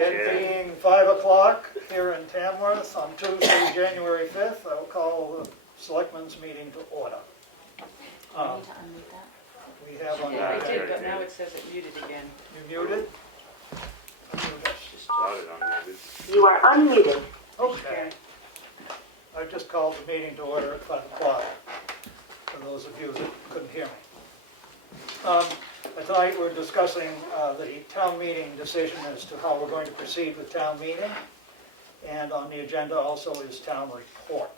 It being 5 o'clock here in Tamworth on Tuesday, January 5th, I will call the Selectmen's meeting to order. I need to unmute that. We have on Yeah, that. I did, but now it says it muted again. You muted? Just started unmuted. You are unmuted. Okay. I just called the meeting to order at 5 o'clock, for those of you that couldn't hear me. Tonight we're discussing the town meeting decision as to how we're going to proceed with town meeting. And on the agenda also is town report.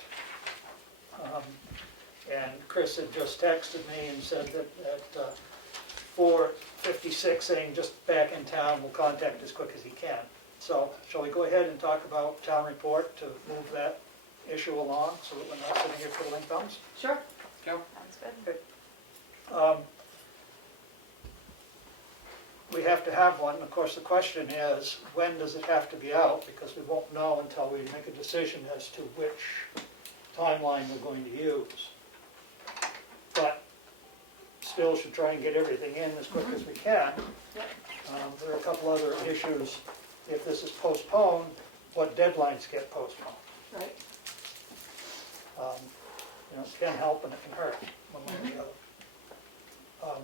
And Chris had just texted me and said that at 4:56 saying just back in town, will contact as quick as he can. So shall we go ahead and talk about town report to move that issue along so that we're not sitting here twiddling thumbs? Sure. Go. Sounds good. We have to have one. Of course, the question is, when does it have to be out? Because we won't know until we make a decision as to which timeline we're going to use. But still should try and get everything in as quick as we can. Yep. There are a couple other issues. If this is postponed, what deadlines get postponed? Right. It can help and it can hurt, one way or the other.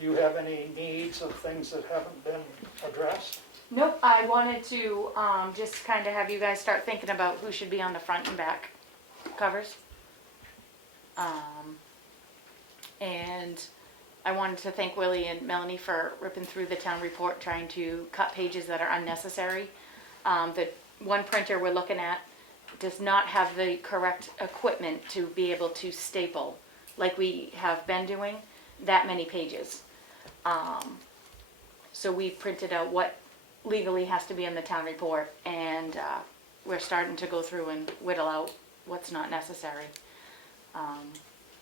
Do you have any needs of things that haven't been addressed? Nope, I wanted to just kind of have you guys start thinking about who should be on the front and back covers. And I wanted to thank Willie and Melanie for ripping through the town report, trying to cut pages that are unnecessary. The one printer we're looking at does not have the correct equipment to be able to staple, like we have been doing, that many pages. So we printed out what legally has to be in the town report, and we're starting to go through and whittle out what's not necessary.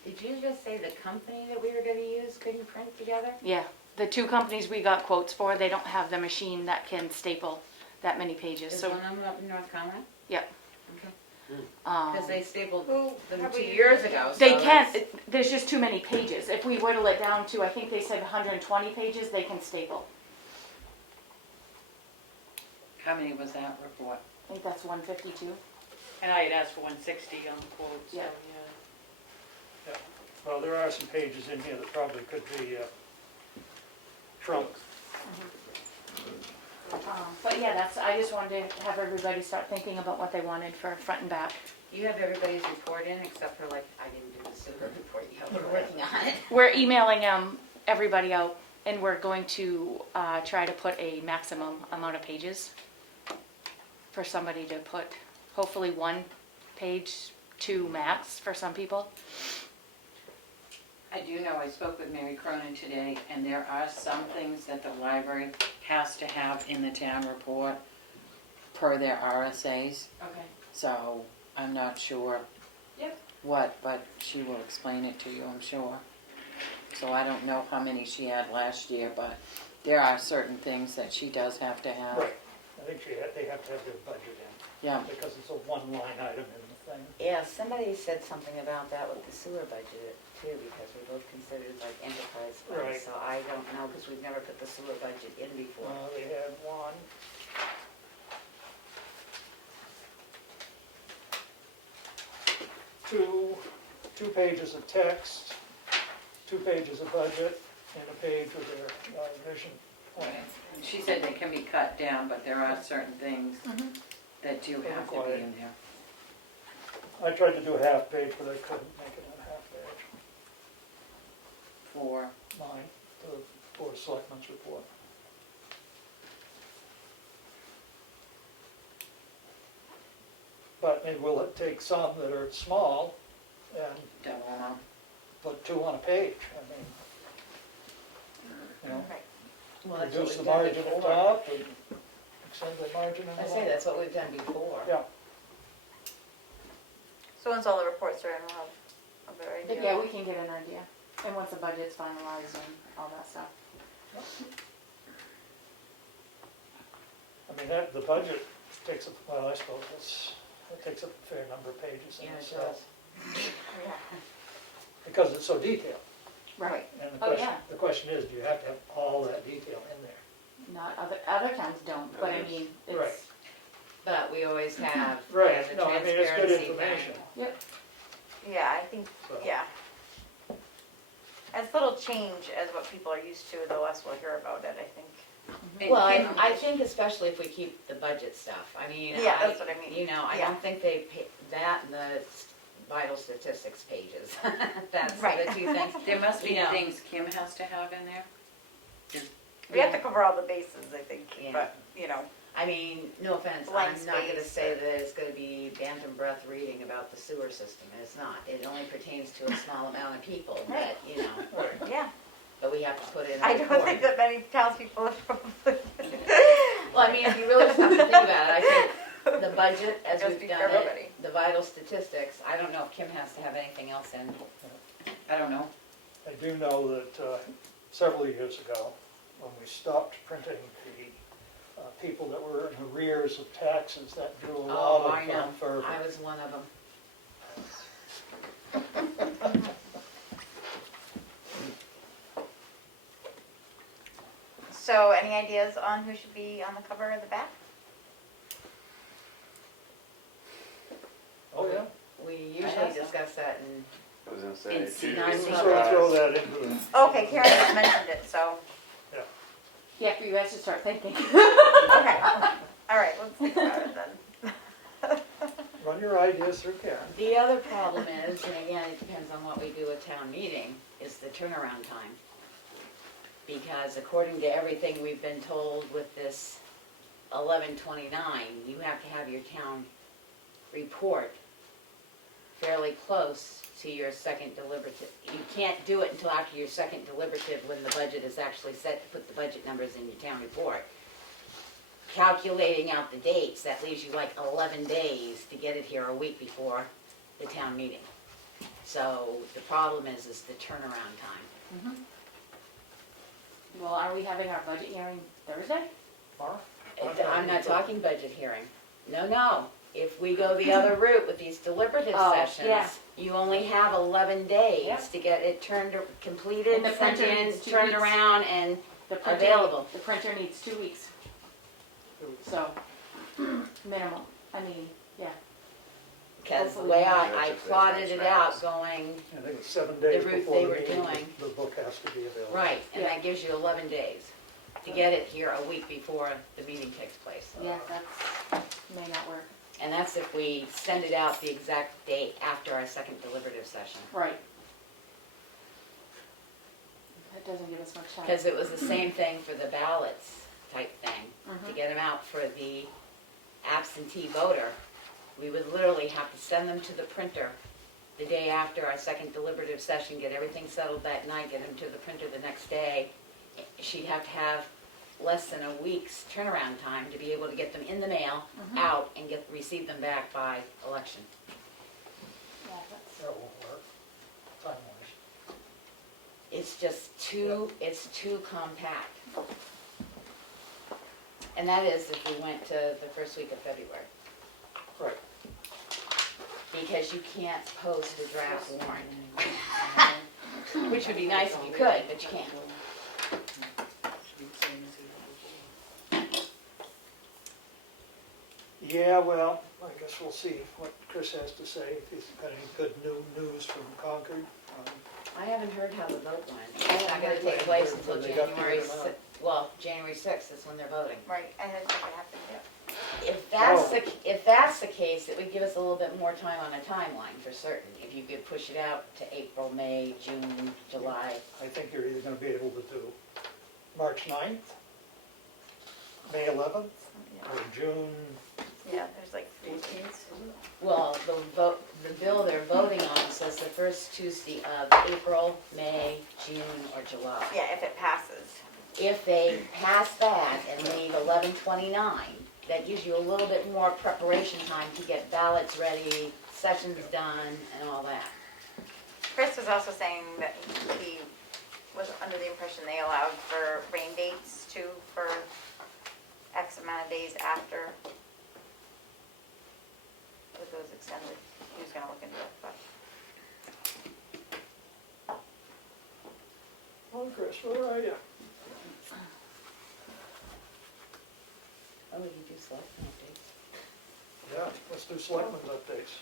Did you just say the company that we were gonna use couldn't print together? Yeah, the two companies we got quotes for, they don't have the machine that can staple that many pages, Is so, one of them up in North Conway? yep. Okay. Because they stapled Who them have 2 we years used? ago. They so can, that's- there's just too many pages. If we whittle it down to, I think they said 120 pages, they can staple. How many was that report? I think that's 152. And I had asked for 160 on the quote, so, Yeah. yeah. Well, there are some pages in here that probably could be shrunk. But yeah, I just wanted to have everybody start thinking about what they wanted for front and back. You have everybody's report in, except for like, I didn't do the sewer report yet, we're working on it. We're emailing everybody out, and we're going to try to put a maximum amount of pages for somebody to put, hopefully 1 page, 2 max for some people. I do know, I spoke with Mary Cronin today, and there are some things that the library has to have in the town report per their RSAs, Okay. so I'm not sure Yep. what, but she will explain it to you, I'm sure. So I don't know how many she had last year, but there are certain things that she does have to have. Right. I think they have to have their budget in, Yeah, because it's a one-line item in the thing. Yeah, somebody said something about that with the sewer budget too, because we both considered like enterprise Right. funds. So I don't know, because we've never put the sewer budget in before. They had one. Two pages of text, 2 pages of budget, and a page with their vision plan. she said they can be cut down, but there are certain things Mhm. that do have to be in there. I tried to do a half page, but I couldn't make it a half page. For, Mine, the Board of Selectmen's report. But maybe we'll take some that are small and double them. put 2 on a page. I mean, you know, Well, that's what reduce the we've done margin at the before. top and extend the margin in the I say bottom. that's what we've done before. Yeah, So once all the reports are in, we'll have a better But idea. yeah, we can get an idea, and once the budget's finalized and all that stuff. I mean, the budget takes, well, I suppose it takes up a fair number of pages in Yeah, it itself. Yeah. Because it's so detailed. Right. And Oh, yeah. the question is, do you have to have all that detail in there? not other towns don't, but I mean, Right. it's, But we always have, Right, as a no, I mean, it's good transparency information. thing. yep, Yeah, I think, So- yeah. As little change as what people are used to, the less we'll hear about it, I think. And Well, Kim- I think especially if we keep the budget stuff, I mean. Yeah, that's what I mean. You know, I Yeah. don't think they pay, that and the vital statistics pages, that's the Right. two things. There must be You know. things Kim has to have in there. We have to cover all the bases, I think, Yeah. but, you know, I mean, no offense, Blank I'm not gonna space say or- that it's gonna be bantam breath reading about the sewer system, and it's not. It only pertains to a small amount of people, but, Right. you know, Right. yeah. but we have to put in a I report. don't think that many townspeople have probably. Well, I mean, if you really stop to think about it, I think the budget, as Just we've be done for everybody. it, the vital statistics, I don't know if Kim has to have anything else in. I don't know. I do know that several years ago, when we stopped printing the people that were in arrears of taxes, that drew a lot Oh, I of know. fervor. I was one of them. So, any ideas on who should be on the cover or the back? Oh, yeah. We I usually know so. discuss that in, I was gonna say, In too. C9 We'll Right. sort of throw that into the, Okay, Karen just mentioned it, so, yeah, for you guys to start thinking. okay. All right, let's think about it then. run your ideas through Karen. the other problem is, and again, it depends on what we do at town meeting, is the turnaround time. Because according to everything we've been told with this 1129, you have to have your town report fairly close to your second deliberative. You can't do it until after your second deliberative when the budget is actually set to put the budget numbers in your town report. Calculating out the dates, that leaves you like 11 days to get it here a week before the town meeting. So the problem is the turnaround time. Well, are we having our budget hearing Thursday? Mark? I'm not talking budget hearing. No. If we go the other route with these deliberative Oh, sessions, yeah. you only have 11 days Yep. to get it completed, And the sent printer in, needs 2 turned weeks. around, and The printer, Available. The printer needs 2 weeks, so, minimum, I mean, yeah. because the Hopefully. way Yeah, I it's a plotted it out fast. going, I think it's 7 days route before they the were meeting, doing. the book has to be available. right, and Yeah. that gives you 11 days to get it here a week before the meeting takes place. Yeah, that's, may not work. And that's if we send it out the exact date after our second deliberative session. Right. That doesn't give us much time. Because it was the same thing for the ballots type thing, to Mhm. get them out for the absentee voter. We would literally have to send them to the printer the day after our second deliberative session, get everything settled that night, get them to the printer the next day. She'd have to have less than a week's turnaround time to be able to get them in the mail, Mhm. out, and receive them back by election. Yeah, that's, That won't work, time-wise. It's just it's too compact. And that is if we went to the first week of February. Right. Because you can't post a draft warrant. Which would be nice if you could, but you can't. Yeah, well, I guess we'll see what Chris has to say, if he's got any good new news from Concord. I haven't heard how the vote went. It's not gonna take place until When they got January there or not. 6th. Well, January 6th is when they're voting. Right, I think that could happen, yeah. If that's the case, it would give us a little bit more time on a timeline for certain. If you could push it out to April, May, June, July. I think you're either gonna be able to do March 9th, May 11th, or June, Yeah, there's like 3 days. Well, the bill they're voting on says the first Tuesday of April, May, June, or July. Yeah, if it passes. If they pass that and leave 11/29, that gives you a little bit more preparation time to get ballots ready, sessions done, and all that. Chris was also saying that he was under the impression they allowed for rain dates too, for X amount of days after. If it was extended, he was gonna look into it, but. well, Chris, where are you? Oh, we can do selectmen updates. Yeah, let's do selectmen's updates.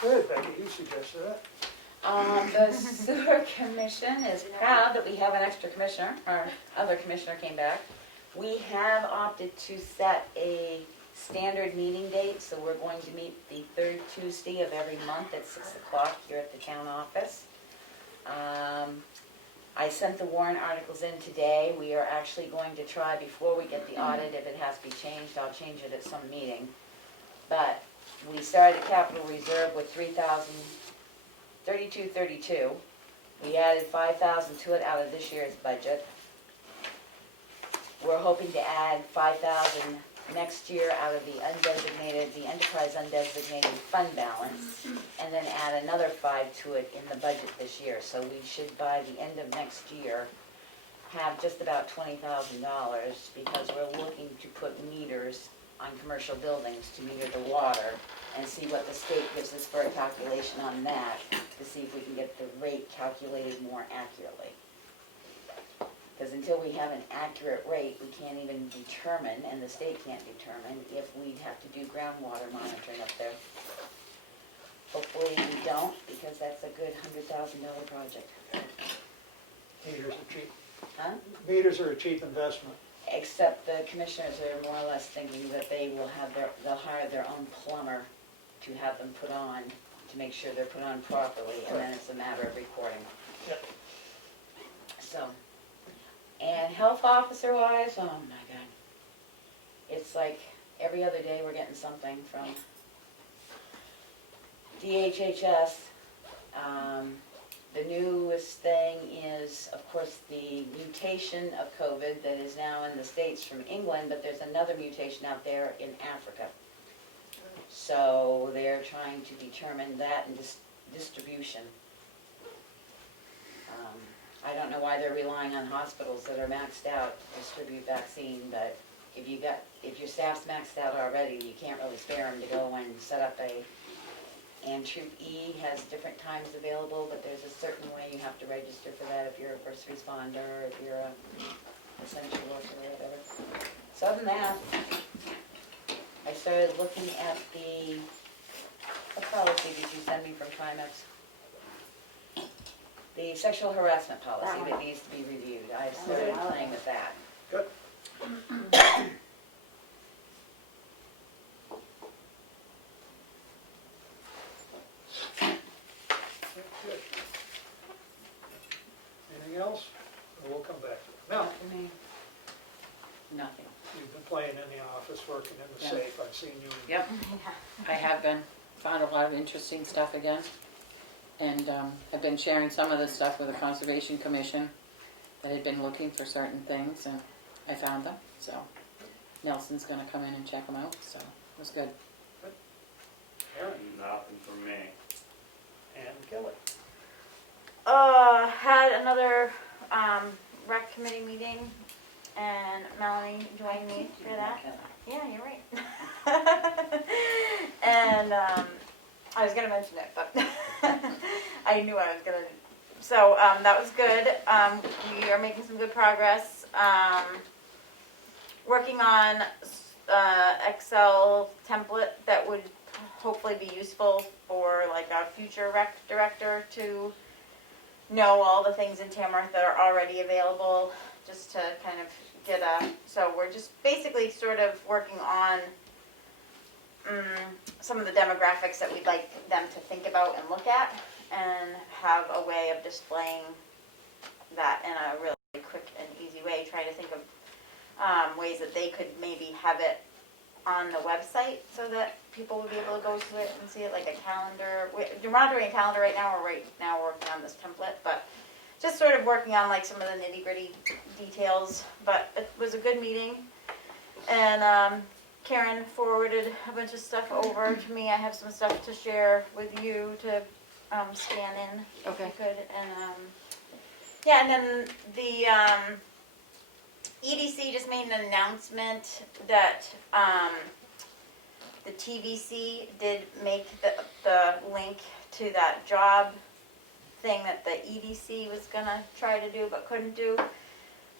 Good, Becky, you suggested that. The sewer commission is proud that we have an extra commissioner. Our other commissioner came back. We have opted to set a standard meeting date, so we're going to meet the third Tuesday of every month at 6 o'clock here at the town office. I sent the warrant articles in today. We are actually going to try, before we get the audit, if it has to be changed, I'll change it at some meeting. But we started capital reserve with 3232. We added 5,000 to it out of this year's budget. We're hoping to add 5,000 next year out of the enterprise undesignated fund balance, and then add another 5 to it in the budget this year. So we should, by the end of next year, have just about $20,000, because we're looking to put meters on commercial buildings to meter the water, and see what the state gives us for a calculation on that, to see if we can get the rate calculated more accurately. Because until we have an accurate rate, we can't even determine, and the state can't determine, if we'd have to do groundwater monitoring up there. Hopefully we don't, because that's a good $100,000 project. Meters are cheap. Huh? Meters are a cheap investment. Except the commissioners are more or less thinking that they'll hire their own plumber to have them put on, to make sure they're put on properly, and then it's a matter of recording. Yep. So, and health officer wise, oh my God. It's like every other day we're getting something from DHHS. The newest thing is, of course, the mutation of COVID that is now in the States from England, but there's another mutation out there in Africa. So they're trying to determine that and distribution. I don't know why they're relying on hospitals that are maxed out to distribute vaccine, but if your staff's maxed out already, you can't really spare them to go and set up and Troop E has different times available, but there's a certain way you have to register for that if you're a first responder, or if you're a essential worker or whatever. So other than that, I started looking at what policy did you send me from Trimex? The sexual harassment policy that needs to be reviewed. I've started playing with that. Good. Good. Anything else? Or we'll come back to it. Now, Not for me. Nothing. you've been playing in the office, working in the Yeah. safe. I've seen you. Yep, I have been, found a lot of interesting stuff again. And I've been sharing some of the stuff with the Conservation Commission that had been looking for certain things, and I found them. So Nelson's gonna come in and check them out, so it was good. Aaron Nothing from me. and Kelly. Had another, rec committee meeting, and Melanie joined me for that. Yeah, you're right. And, I was gonna mention it, but I knew I was gonna. So, that was good. We are making some good progress. Working on, Excel template that would hopefully be useful for like our future rec director to know all the things in Tamworth that are already available, just to kind of get so we're just basically sort of working on some of the demographics that we'd like them to think about and look at, and have a way of displaying that in a really quick and easy way. Try to think of ways that they could maybe have it on the website so that people would be able to go to it and see it, like a calendar. We're not doing a calendar right now. We're right now working on this template, but just sort of working on like some of the nitty-gritty details. But it was a good meeting, and Karen forwarded a bunch of stuff over to me. I have some stuff to share with you to scan in, if Okay. you could. And yeah, and then the EDC just made an announcement that the TVC did make the link to that job thing that the EDC was gonna try to do but couldn't do.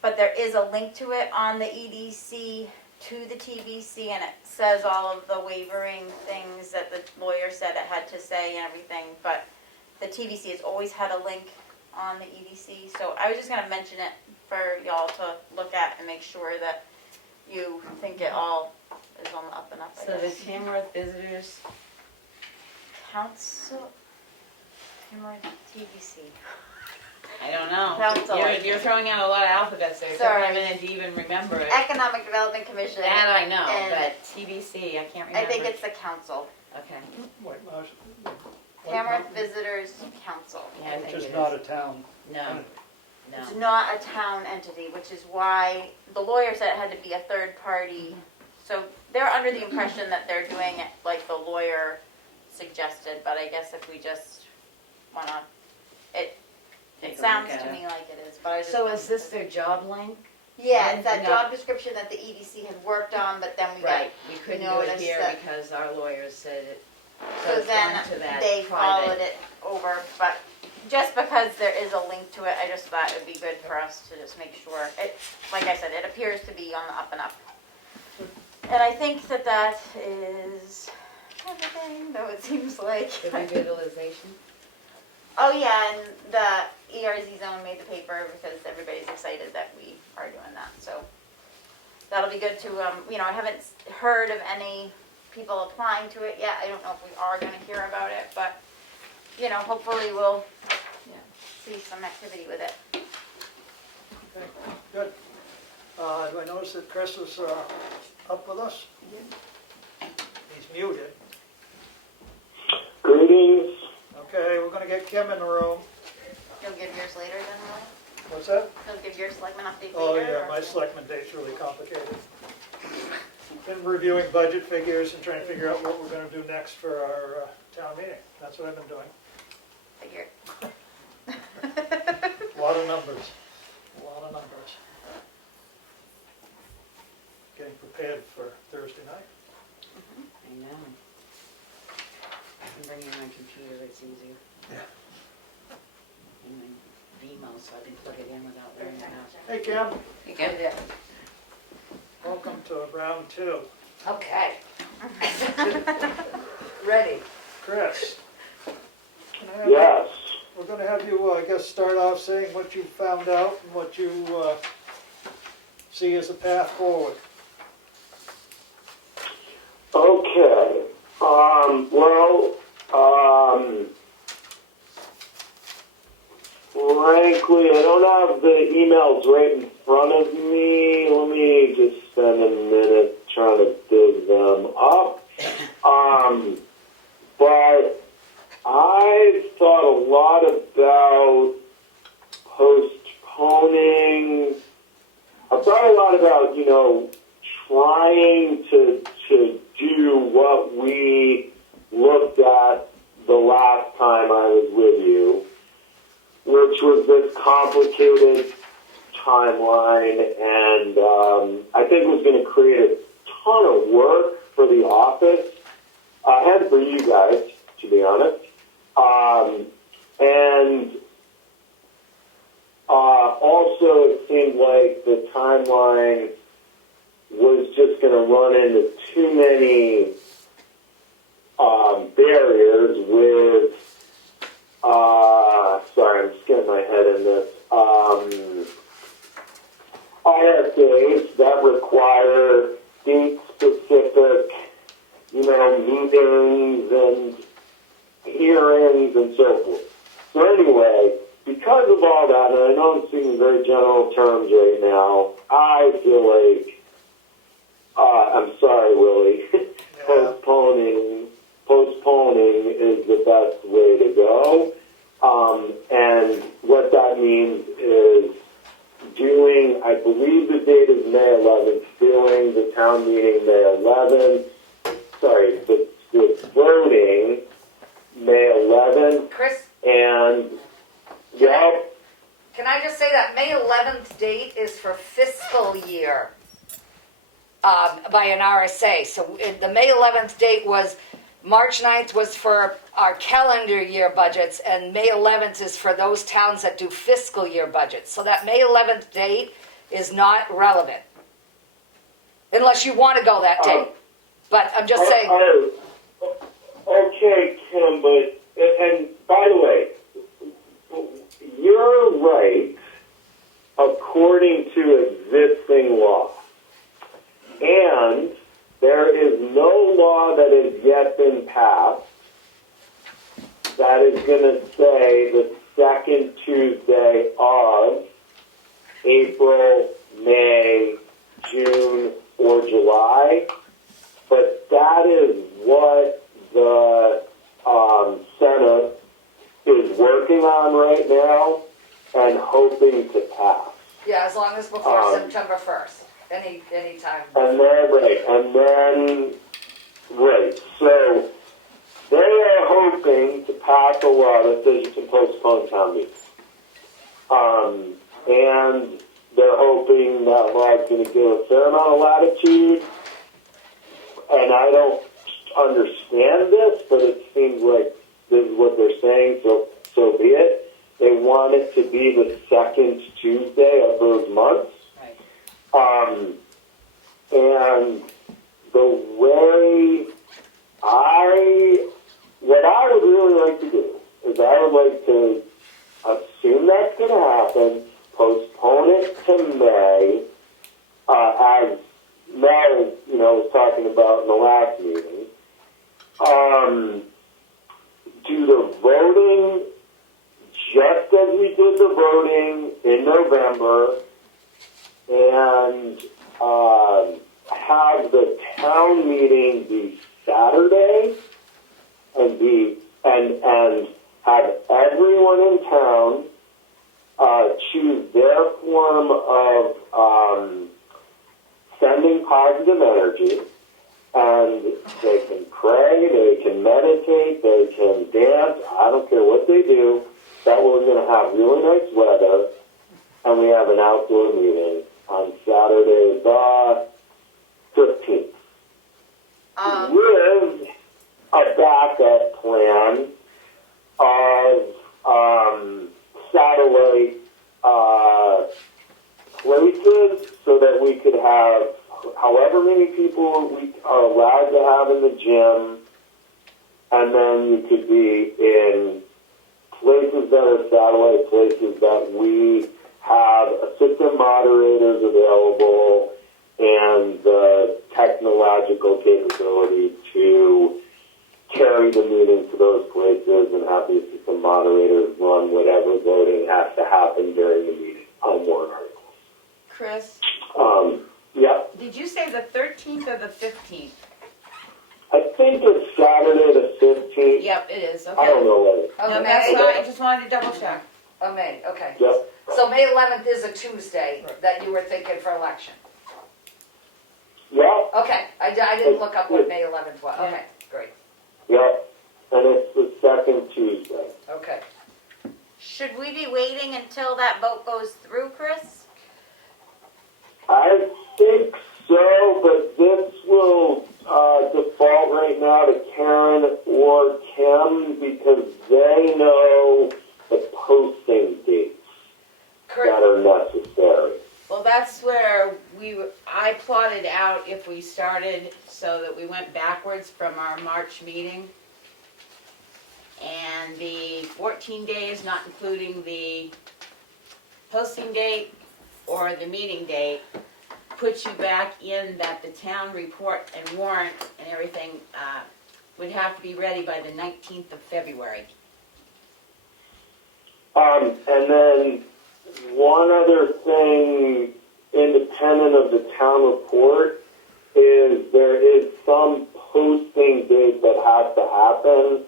But there is a link to it on the EDC to the TBC and it says all of the wavering things that the lawyer said it had to say and everything, but the TBC has always had a link on the EDC, so I was just gonna mention it for y'all to look at and make sure that you think it all is on the up and up, I So the guess. Tamworth Visitors, Council, TBC. I don't know. Council. You're throwing out a lot of alphabets there. It took me Sorry. a minute to even remember it. Economic Development Commission. That I know, and but TBC, I can't remember. I think it's the council. Okay. White Marsh. Tamworth Visitors Council. Yeah, I think Which it is is. not a town. No, It's no. not a town entity, which is why the lawyer said it had to be a third party. So they're under the impression that they're doing it like the lawyer suggested, but I guess if we just wanna, it Take a sounds look at to it. me like it is, but I just. So is this their job link? Yeah, it's that No. job description that the EDC had worked on, but then we got, Right, we couldn't do it notice here that- because our lawyers said it. so it's then gone to that they private. followed it over, but just because there is a link to it, I just thought it would be good for us to just make sure. It, like I said, it appears to be on the up and up. And I think that that is everything, though it seems like. The revitalization? Oh yeah, and the ERZ zone made the paper because everybody's excited that we are doing that, so. That'll be good to, I haven't heard of any people applying to it yet. I don't know if we are gonna hear about it, but, hopefully we'll see some activity with it. Okay, good. Do I notice that Chris is up with us? He's muted. Greetings. Okay, we're gonna get Kim in the room. You'll give yours later then, Will? What's that? You'll give your selectmen update later? Oh, yeah, or- my selectment date's really complicated. Been reviewing budget figures and trying to figure out what we're gonna do next for our town meeting. That's what I've been doing. Figure. A lot of numbers, a lot of numbers. Getting prepared for Thursday night. I know. I'm bringing my computer, it's easier. Yeah. And my Vimo, so I can plug it in without wearing it out. Hey, Kim, You good? welcome to round two. Okay. Ready. Chris, can I have Yes. we're gonna have you, I guess, start off saying what you found out and what you see as a path forward. Okay. Frankly, I don't have the emails right in front of me. Let me just spend a minute trying to dig them up. But I've thought a lot about postponing. I've thought a lot about, trying to do what we looked at the last time I was with you, which was this complicated timeline, and I think it was going to create a ton of work for the office, and for you guys, to be honest. Also, it seemed like the timeline was just going to run into too many barriers with, sorry, I'm just getting my head in this, RSAs that require state-specific, meetings and hearings and so forth. So anyway, because of all that, and I know I'm speaking in very general terms right now, I feel like, I'm sorry, Willie, postponing is the best way to go. And what that means is doing, I believe the date is May 11th, doing the town meeting May 11th, sorry, the voting May 11th, Chris, and, can I just say that May 11th date is for fiscal year by an RSA. So the May 11th date was, March 9th was for our calendar year budgets, and May 11th is for those towns that do fiscal year budgets. So that May 11th date is not relevant. unless you want to go that day. But I'm just saying, Okay, Kim, but, and by the way, you're right according to existing law. And there is no law that has yet been passed that is going to say the second Tuesday of April, May, June, or July. But that is what the Senate is working on right now and hoping to pass. yeah, as long as before Um, September 1st, any time. And then, so they are hoping to pass a law that says you can postpone town meetings. And they're hoping that law is going to give a fair amount of latitude. And I don't understand this, but it seems like this is what they're saying, so be it. They want it to be the second Tuesday of those months. Right. And the way what I would really like to do is I would like to assume that's going to happen, postpone it to May, as Mel, was talking about in the last meeting. Do the voting just as we did the voting in November, and have the town meeting be Saturday, and have everyone in town choose their form of sending positive energy, and they can pray, they can meditate, they can dance, I don't care what they do, that we're going to have really nice weather, and we have an outdoor meeting on Saturday the 15th. With a backup plan of satellite places so that we could have however many people we are allowed to have in the gym, and then you could be in places that are satellite places that we have assistant moderators available and the technological capability to carry the meeting to those places and have the assistant moderators run whatever voting has to happen during the meeting on warrant articles. Chris, Yep. did you say the 13th or the 15th? I think it's Saturday the 15th. Yep, it is, okay. I don't know what it is. Of No, May? that's fine, I just wanted to double check. Of May, okay. Yep. So May 11th is a Tuesday that you were thinking for election. Yep. Okay, I didn't look up what May 11th was. Okay, great. Yep. And it's the second Tuesday. Okay. Should we be waiting until that vote goes through, Chris? I think so, but this will default right now to Karen or Kim because they know the posting dates that are necessary. Well, that's where I plotted out if we started so that we went backwards from our March meeting. And the 14 days, not including the posting date or the meeting date, puts you back in that the town report and warrant and everything would have to be ready by the 19th of February. And then one other thing, independent of the town report, is there is some posting date that has to happen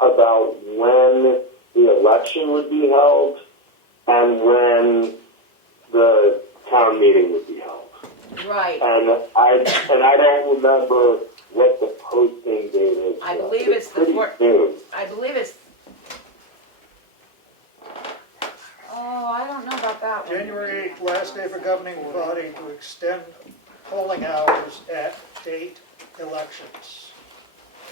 about when the election would be held and when the town meeting would be held. Right. And I don't remember what the posting date is. I believe it's the pretty soon. I believe it's. Oh, I don't know about that one. January 8th, last day for governing body to extend polling hours at state elections.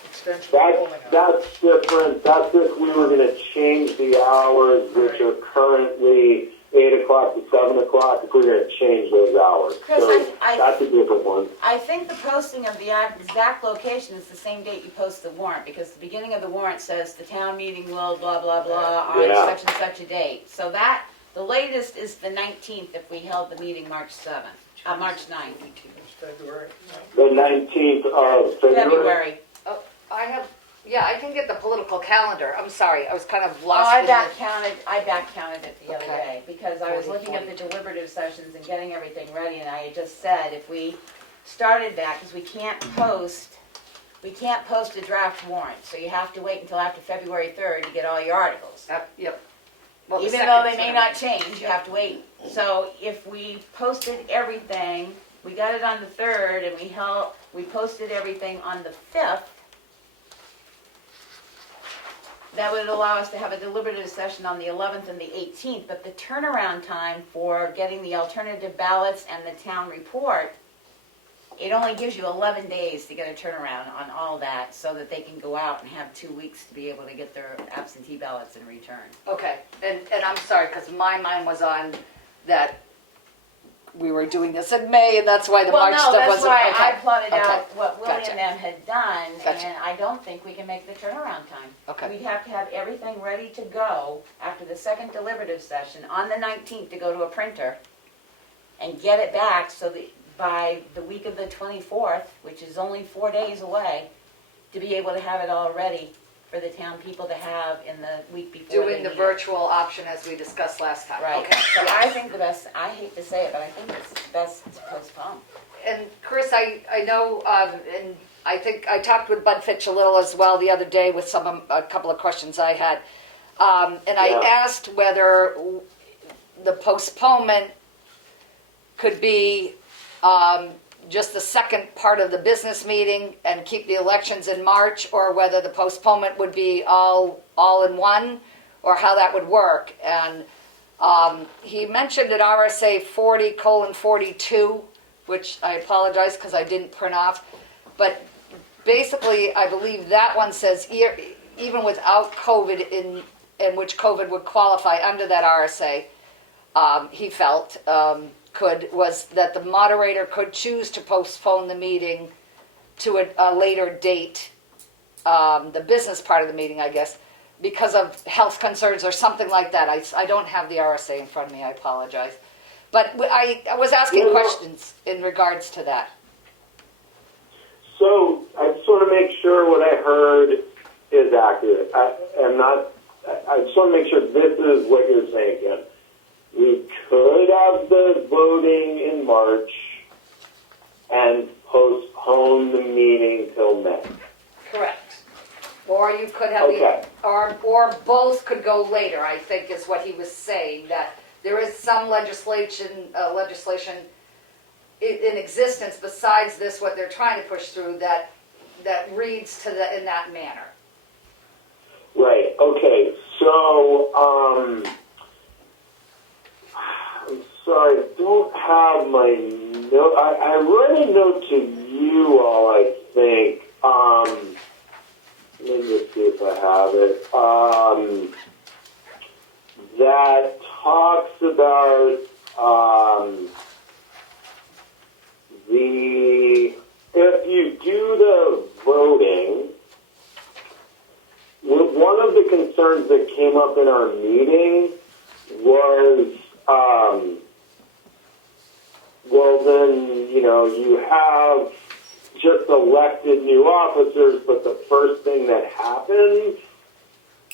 Extension of polling hours. That's different. That's if we were going to change the hours, which are currently 8 o'clock to 7 o'clock if we're gonna change those hours. Chris, So I- that's a different one. I think the posting of the exact location is the same date you post the warrant, because the beginning of the warrant says the town meeting will blah, blah, blah on Yeah. such and such a date. So that, the latest is the 19th if we held the meeting March 7th, March 9th, It's February. The 19th of February. February. Oh, I have, yeah, I can get the political calendar. I'm sorry, I was kind of Oh, lost I in the... back counted it the other Okay. day, because I was looking at the deliberative sessions and getting everything ready, and I had just said, if we started that, because we can't post a draft warrant, so you have to wait until after February 3rd to get all your articles. Yep. Well, the Even though they second's may gonna- not change, you have to wait. So if we posted everything, we got it on the 3rd, and we posted everything on the 5th, that would allow us to have a deliberative session on the 11th and the 18th, but the turnaround time for getting the alternative ballots and the town report, it only gives you 11 days to get a turnaround on all that, so that they can go out and have 2 weeks to be able to get their absentee ballots in return. Okay, and I'm sorry, because my mind was on that we were doing this in May, and that's why the March stuff wasn't... Well, no, that's why I okay. plotted Okay. out what Willie Gotcha. and them had done, Gotcha. and I don't think we can make the turnaround time. Okay. We'd have to have everything ready to go after the second deliberative session on the 19th to go to a printer and get it back so that by the week of the 24th, which is only 4 days away, to be able to have it all ready for the town people to have in the week before they Doing the meet. virtual option as we discussed last time. Right, Okay. so I think the best, I hate to say it, but I think it's best to postpone. And Chris, I know, and I think I talked with Bud Fitch a little as well the other day with a couple of questions I had. And I Yeah. asked whether the postponement could be just the second part of the business meeting and keep the elections in March, or whether the postponement would be all in one, or how that would work. And he mentioned at RSA 40:42, which I apologize because I didn't print off. But basically, I believe that one says even without COVID, in which COVID would qualify under that RSA, he felt was that the moderator could choose to postpone the meeting to a later date, the business part of the meeting, I guess, because of health concerns or something like that. I don't have the RSA in front of me, I apologize. But I was asking questions in regards to that. So I just want to make sure what I heard is accurate. I just want to make sure this is what you're saying, Ken. We could have the voting in March and postpone the meeting till May. Correct. Or you could have Okay. or both could go later, I think is what he was saying, that there is some legislation in existence besides this, what they're trying to push through, that reads in that manner. Right. Okay. So, I'm sorry, I don't have my note. I wrote a note to you all, I think. Let me just see if I have it. That talks about if you do the voting, one of the concerns that came up in our meeting was, well then, you have just elected new officers, but the first thing that happens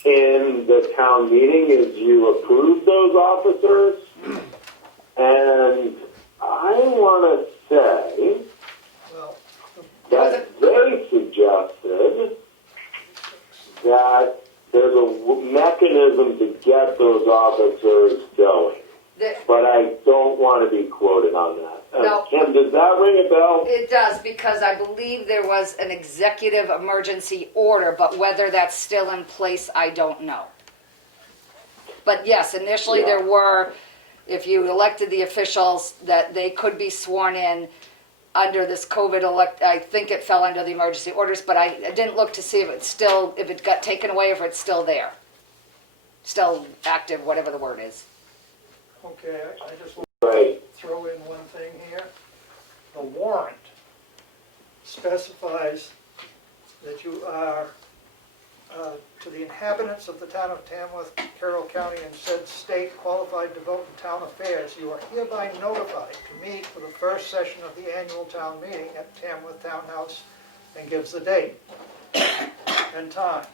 in the town meeting is you approve those officers. And I want to say Well, that they suggested that there's a mechanism to get those officers going. But I don't want to be quoted on that. No. Kim, does that ring a bell? It does, because I believe there was an executive emergency order, but whether that's still in place, I don't know. But yes, initially Yeah. there were, if you elected the officials, that they could be sworn in under this COVID I think it fell under the emergency orders, but I didn't look to see if it got taken away, or if it's still there. Still active, whatever the word is. Okay, I just want Right. to throw in one thing here. The warrant specifies that you are, to the inhabitants of the town of Tamworth, Carroll County, and said state qualified to vote in town affairs, you are hereby notified to meet for the first session of the annual town meeting at Tamworth Townhouse, and gives the date and time,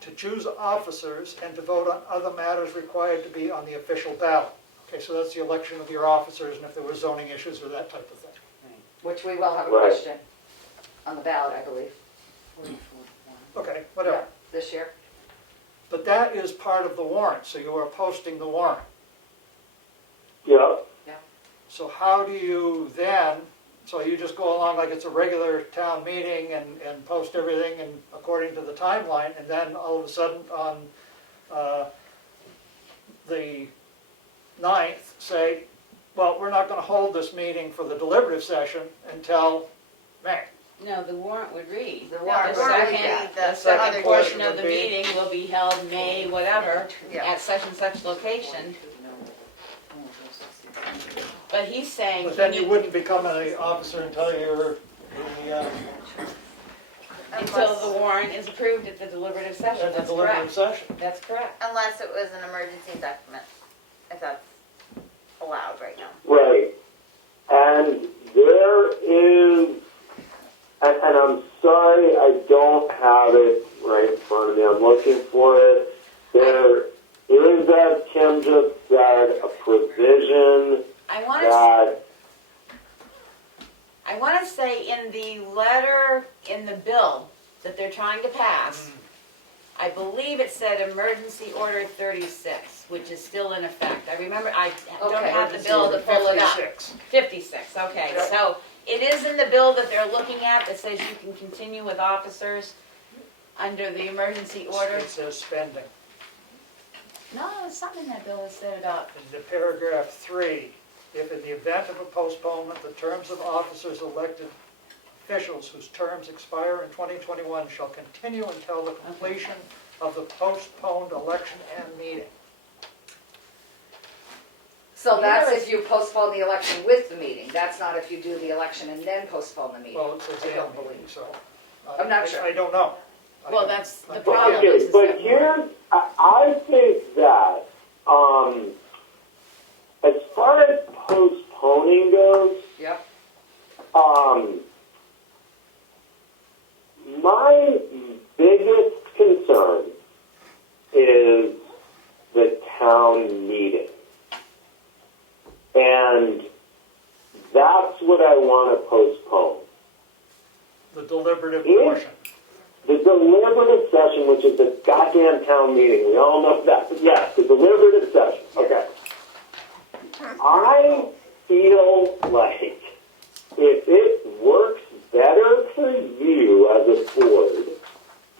to choose officers and to vote on other matters required to be on the official ballot. Okay, so that's the election of your officers and if there were zoning issues or that type of thing. Which we will have a Right. question on the ballot, I believe. Okay, whatever. Yeah, this year. But that is part of the warrant, so you are posting the warrant. Yep. So how do you then, so you just go along like it's a regular town meeting and post everything and according to the timeline, and then all of a sudden on the 9th, say, well, we're not gonna hold this meeting for the deliberative session until May. No, the warrant would read. The The warrant would read second, that. the The second other portion portion of the would be- meeting will be held May whatever, Yeah. at such and such location. But he's saying. But then he you need- wouldn't become an officer until you're Until the warrant is approved at the deliberative session, at the that's deliberative correct. session. That's correct. Unless it was an emergency document, if that's allowed right now. Right. And there is, and I'm sorry I don't have it right in front of me. I'm looking for it. There is, as Kim just said, a provision I want that, to say in the letter, in the bill that they're trying to pass, I believe it said emergency order 36, which is still in effect. I remember, I don't Okay. have the bill to pull it up. 56. 56, okay, Yep. so it is in the bill that they're looking at that says you can continue with officers under the emergency order. It says spending. No, it's something in that bill that said about, In the paragraph 3, if in the event of a postponement, the terms of officers elected officials whose terms expire in 2021 shall continue until the completion of the postponed election and meeting. So that's if you postpone the election with the meeting. That's not if you do the election and then postpone the meeting. Well, it says I don't and believe. meeting, so. I'm not sure. I don't know. well, that's the I- problem. okay, is but that- here's, I think that, as far as postponing goes, Yep. my biggest concern is the town meeting. And that's what I want to postpone. The deliberative Yeah. portion. The deliberative session, which is the goddamn town meeting, we all know that. But yes, the deliberative session, okay. I feel like if it works better for you as a board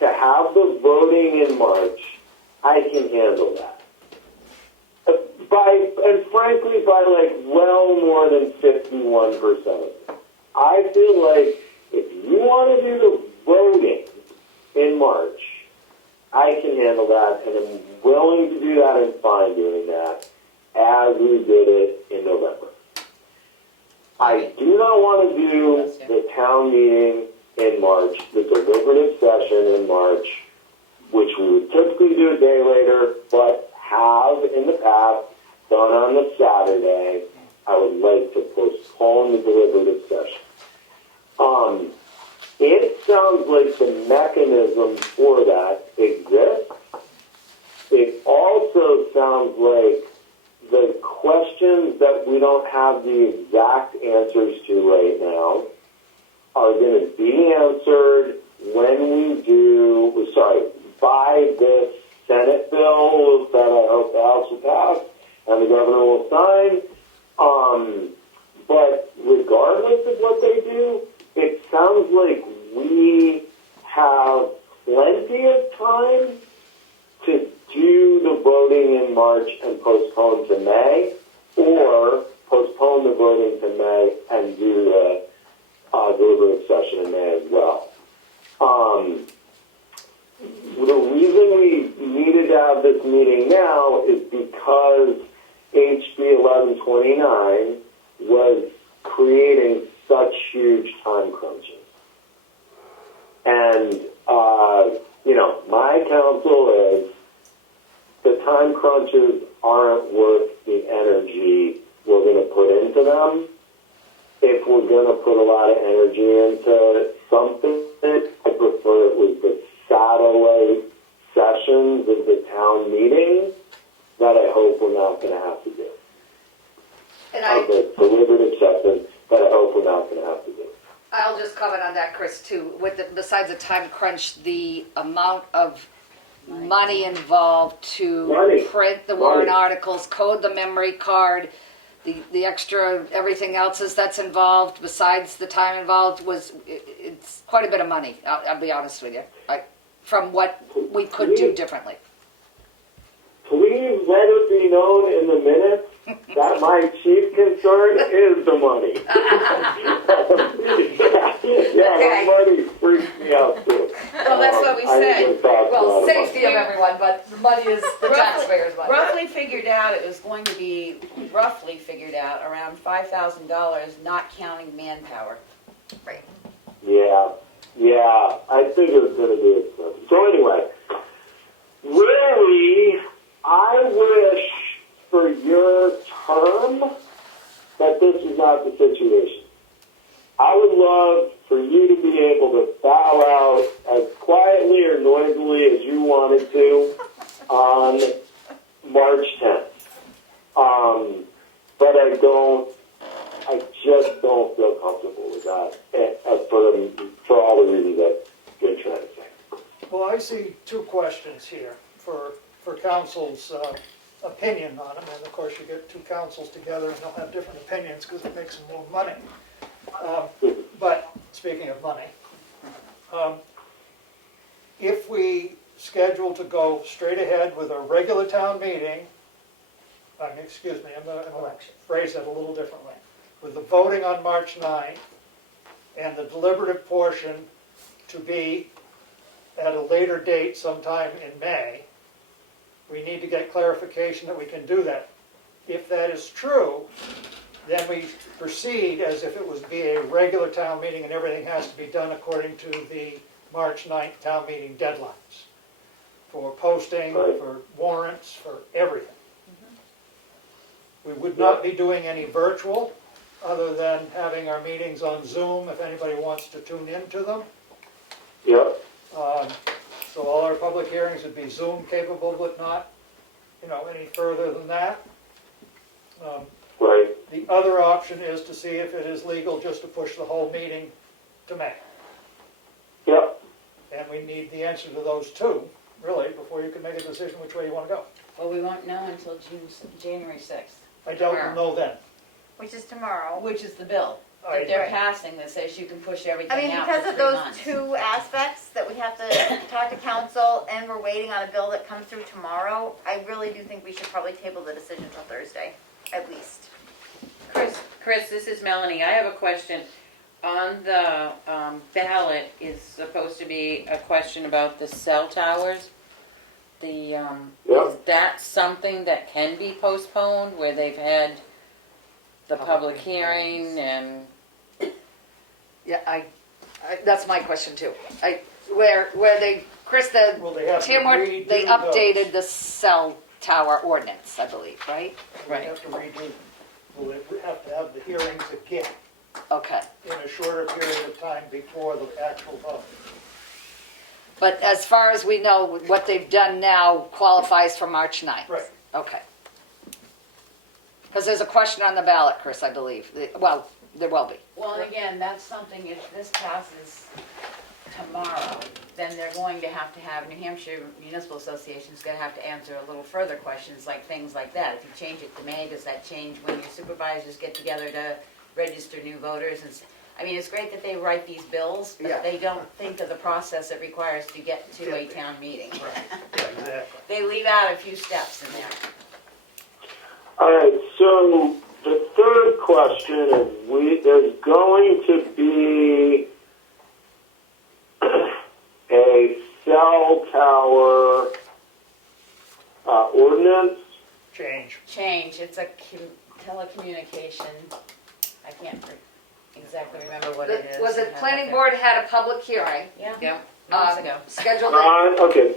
to have the voting in March, I can handle that. And frankly, by like well more than 51%. I feel like if you want to do the voting in March, I can handle that, and I'm willing to do that and fine doing that, as we did it in November. I do not want to do the town meeting in March, the deliberative session in March, which we would typically do a day later, but have in the past done on the Saturday. I would like to postpone the deliberative session. It sounds like the mechanism for that exists. It also sounds like the questions that we don't have the exact answers to right now are going to be answered by this Senate bill that I hope the House will pass and the governor will sign. But regardless of what they do, it sounds like we have plenty of time to do the voting in March and postpone to May, or postpone the voting to May and do the deliberative session in May as well. The reason we needed to have this meeting now is because HB 1129 was creating such huge time crunches. And, my counsel is the time crunches aren't worth the energy we're going to put into them. If we're going to put a lot of energy into something, I prefer it was the satellite sessions of the town meeting that I hope we're not going to have to do. And Of the deliberate acceptance that I hope we're not going to have to do. I'll just comment on that, Chris, too. Besides the time crunch, the amount of money involved to Money. print the warrant Money. articles, code the memory card, the extra everything else that's involved, besides the time involved, it's quite a bit of money. I'll be honest with you. From what we could do differently. Please let it be known in the minutes that my chief concern is the money. The money freaks me out too. Well, that's what we said. Well, safety of everyone, but the money is the taxpayers' money. Roughly figured out, it was going to be roughly figured out around $5,000, not counting manpower. Right. Yeah, I think it was going to be expensive. So anyway, really, I wish for your term that this was not the situation. I would love for you to be able to bow out as quietly or noisily as you wanted to on March 10th. But I just don't feel comfortable with that for all the reasons I've been trying to say. Well, I see two questions here for council's opinion on them. And of course, you get two councils together and they'll have different opinions because it makes them more money. But speaking of money, if we schedule to go straight ahead with a regular town meeting, excuse me, I'm going to phrase that a little differently. With the voting on March 9th and the deliberative portion to be at a later date sometime in May, we need to get clarification that we can do that. If that is true, then we proceed as if it was be a regular town meeting and everything has to be done according to the March 9th town meeting deadlines for posting, for warrants, for everything. We would not be doing any virtual other than having our meetings on Zoom if anybody wants to tune into them. Yep. So all our public hearings would be Zoom capable, but not, any further than that. Right. The other option is to see if it is legal just to push the whole meeting to May. Yep. And we need the answer to those two, really, before you can make a decision which way you want to go. Well, we won't know until January 6th, I don't know then. Which is tomorrow. which is the bill I- that they're passing that says you can push everything I mean, out because for of 3 those months. two aspects that we have to talk to council and we're waiting on a bill that comes through tomorrow, I really do think we should probably table the decision till Thursday, at least. Chris, this is Melanie. I have a question. On the ballot is supposed to be a question about the cell towers. Is that something that can be postponed, where they've had the public hearing and... Yeah, that's my question too. Where they, Chris, Will they have to Tamworth, redo they those? updated the cell tower ordinance, I believe, right? We have to redo, we'll have to have the hearings again Okay. in a shorter period of time before the actual vote. But as far as we know, what they've done now qualifies for March 9th. Right. Okay. Because there's a question on the ballot, Chris, I believe. Well, there will be. Well, and again, that's something, if this passes tomorrow, then they're going to have New Hampshire Municipal Association's going to have to answer a little further questions, like things like that. If you change it to May, does that change when your supervisors get together to register new voters? And I mean, it's great that they write these bills, but Yeah. they don't think of the process it requires to get to a town meeting. Yeah, exactly. They leave out a few steps in there. All right, so the third question is there's going to be a cell tower ordinance change. It's a telecommunication, I can't exactly remember what it is. Was I it have planning there. board had a public hearing, Yeah, Yep. months ago. scheduled, Okay,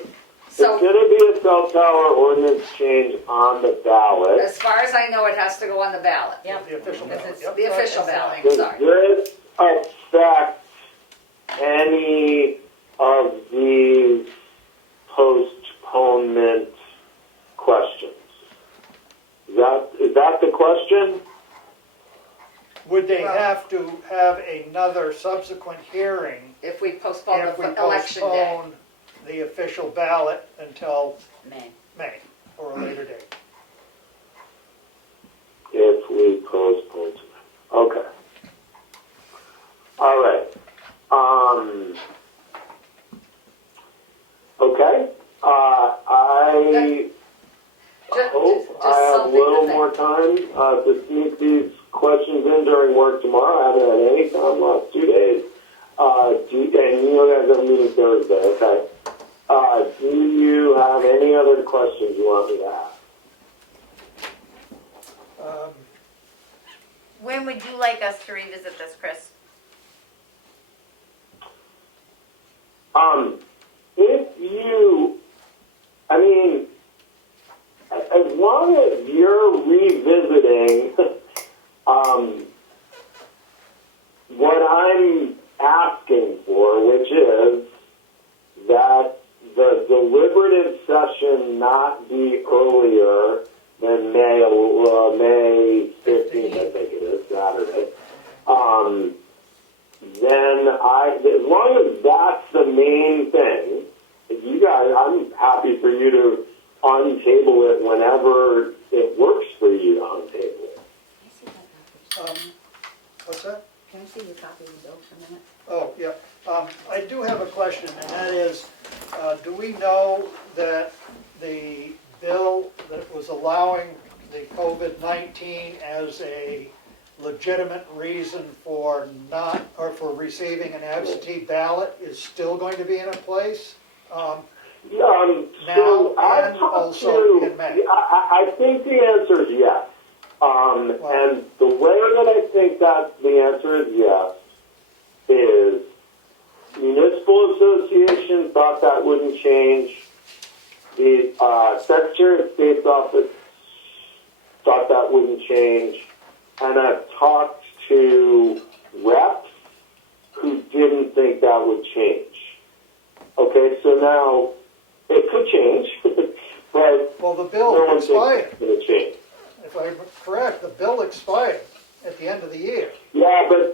so it's gonna be a cell tower ordinance change on the ballot. as far as I know, it has to go on the ballot. Yep. The official Because ballot, it's- yep. The official It's ballot, Does sorry. this affect any of these postponement questions? Is that the question? Would they have to have another subsequent hearing If we postpone if we the election day. postpone the official ballot until May. May or a later date? If we postpone tonight. Okay. All right. Okay. I hope I have a something to little think. more time to sneak these questions in during work tomorrow. I haven't had any time last 2 days. And you guys have a meeting Thursday, okay? Do you have any other questions you want me to ask? When would you like us to revisit this, Chris? If you, I mean, as long as you're revisiting, what I'm asking for, which is that the deliberative session not be earlier than May 15th, I think it is, Saturday. Then as long as that's the main thing, if you guys, I'm happy for you to untable it whenever it works for you to untable it. What's that? Can I see your copy of the bill for a minute? Oh, yeah. I do have a question, and that is, do we know that the bill that was allowing the COVID-19 as a legitimate reason for for receiving an absentee ballot is still going to be in place? So Now I've and talked also to, in May. I think the answer is yes. And the way that I think that the answer is yes is municipal association thought that wouldn't change. The Secretary of State's office thought that wouldn't change. And I've talked to reps who didn't think that would change. Okay, so now it could change, but Well, the no bill one expired. thinks it's going to change. If I'm correct, the bill expired at the end of the year. Yeah, but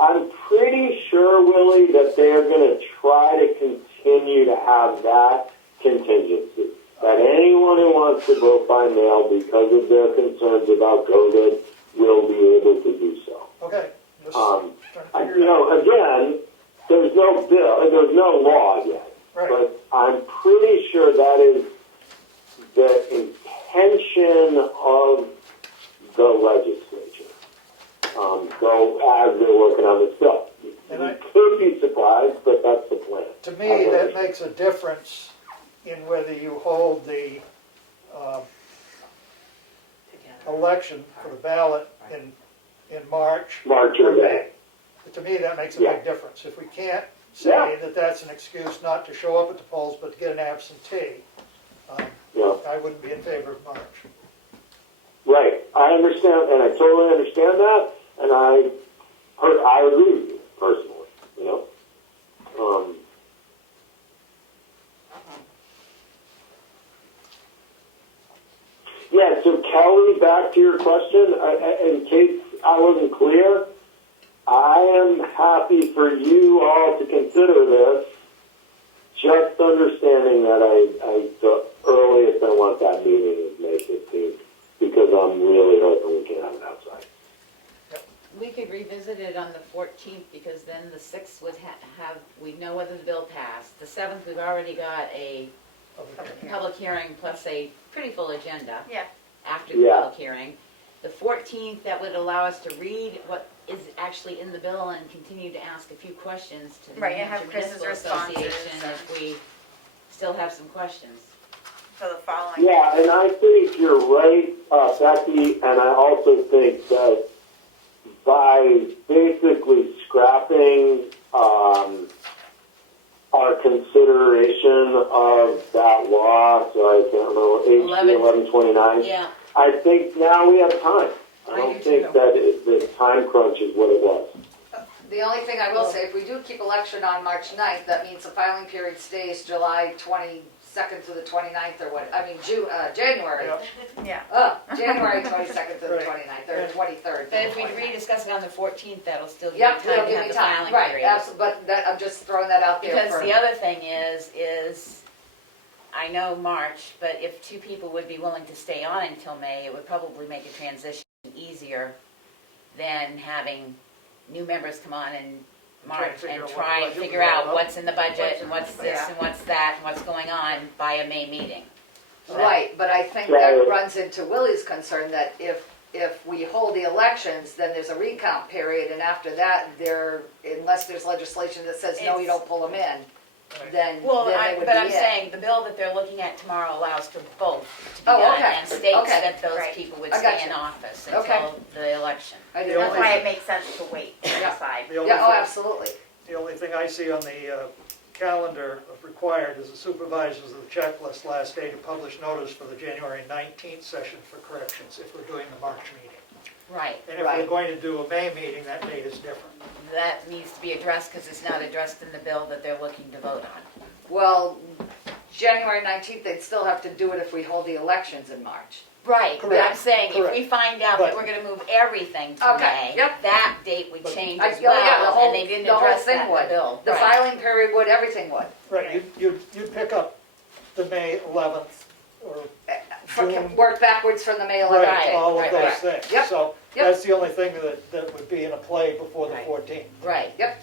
I'm pretty sure, Willie, that they are going to try to continue to have that contingency. That anyone who wants to vote by mail because of their concerns about COVID will be able to do so. Okay. Just trying to figure You it out. know, again, there's no bill, there's no law yet. Right. But I'm pretty sure that is the intention of the legislature. So as they're working on this bill. And We I- could be surprised, but that's the plan. To me, that makes a difference in whether you hold the election for the ballot in March March or May. To me, that makes a Yeah. big difference. If we can't say Yeah. that that's an excuse not to show up at the polls, but to get an absentee, Yeah. I wouldn't be in favor of March. Right. I understand, and I totally understand that, and I agree with you personally. You know. Yeah. So Kelly, back to your question. In case I wasn't clear, I am happy for you all to consider this. Just understanding that the earliest I want that meeting is May 15th, because I'm really hoping we can have it outside. We could revisit it on the 14th, because then the 6th would have, we'd know whether the bill passed. The 7th, we've already got a public hearing plus a pretty full agenda Yeah. after the Yeah. public hearing. The 14th, that would allow us to read what is actually in the bill and continue to ask a few questions to the New Right, and have Hampshire Chris's Municipal responses Association and- if we still have some questions. for the following. Yeah, and I think you're right, Becky, and I also think that by basically scrapping our consideration of that law, so I can't remember, HB 1129, Yeah, I think now we have time. I I don't do think too. that the time crunch is what it was. The only thing I will say, if we do keep election on March 9th, that means the filing period stays July 22nd to the 29th or what, I mean, January. Yeah. Yeah. January 22nd to the Right. 29th, or 23rd. But if we rediscuss it on the 14th, that'll still give you Yep, time it'll to give have me the time, filing right, period. absolutely, but that, I'm just throwing that out there Because for. the other thing is, I know March, but if two people would be willing to stay on until May, it would probably make a transition easier than having new members come on in March figure and out what try and budget figure we out have. what's in the budget and what's this Yeah. and what's that and what's going on by a May meeting. Right, but I think So- that runs into Willie's concern that if we hold the elections, then there's a recount period, and after that, unless there's legislation that says, no, you don't pull them in, then Well, they would be but I'm in. saying, the bill that they're looking at tomorrow allows for both to be Oh, done okay, and states okay. that those Right. people would I stay gotcha. in office Okay. until the election. I The didn't That's only- why it makes sense to wait and Yeah. decide. The only Yeah, oh, thing- absolutely. The only thing I see on the calendar of required is the supervisors of the checklist last day to publish notice for the January 19th session for corrections if we're doing the March meeting. Right. And if we're Right. going to do a May meeting, that date is different. That needs to be addressed because it's not addressed in the bill that they're looking to vote on. Well, January 19th, they'd still have to do it if we hold the elections in March. Right, but I'm Correct, saying if we correct. find out But- that we're gonna move everything to Okay, May, yep. that date would But- change I- as yeah, the well, whole- and they didn't the whole address thing that in the would. bill. The Right. filing period would, everything would. Right, you'd pick up the May 11th or June. Work backwards from the May 11th Right, date. all of right, those right. things. Yep, So yep. that's the only thing that would be in a play before the Right. 14th. Right, Yep,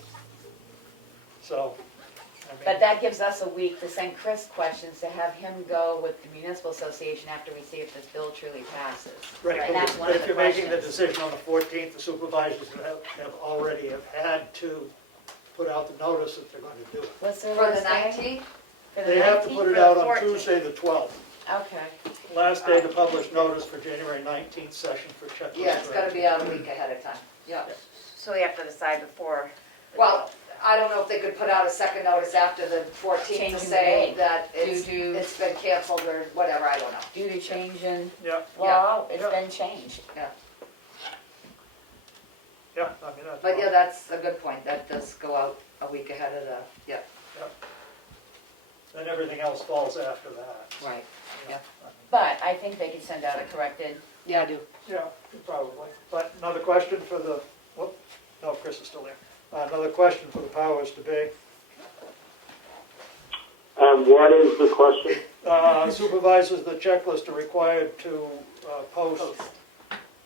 So, I mean. but that gives us a week to send Chris questions, to have him go with the municipal association after we see if this bill truly passes. Right, And that's one but of if the you're making the questions. decision on the 14th, the supervisors have already had to put out the notice that they're going to do it. What's the for the last day? 19th, For the They have to 19th? put it for out the on 14th. Tuesday, the 12th. Okay, Last day to publish notice for January 19th session for checklist. yeah, it's gotta be out a week ahead of time, yeah. So we have to decide before. the Well, I don't know if they could put out a second notice after the 14th Changing to the say date. that it's Due to- it's been canceled or whatever, I don't know. due to change in Yeah, law, it's Yeah. been changed. yeah, I mean, that's. But yeah, that's a good point, that does go out a week ahead of the, yeah, Then everything else falls after that. right. you know. But I think they could send out a corrected, Yeah, I do. Yeah, probably. But another question for the, whoop, no, Chris is still there. Another question for the powers to be. And what is the question? Supervisors of the checklist are required to post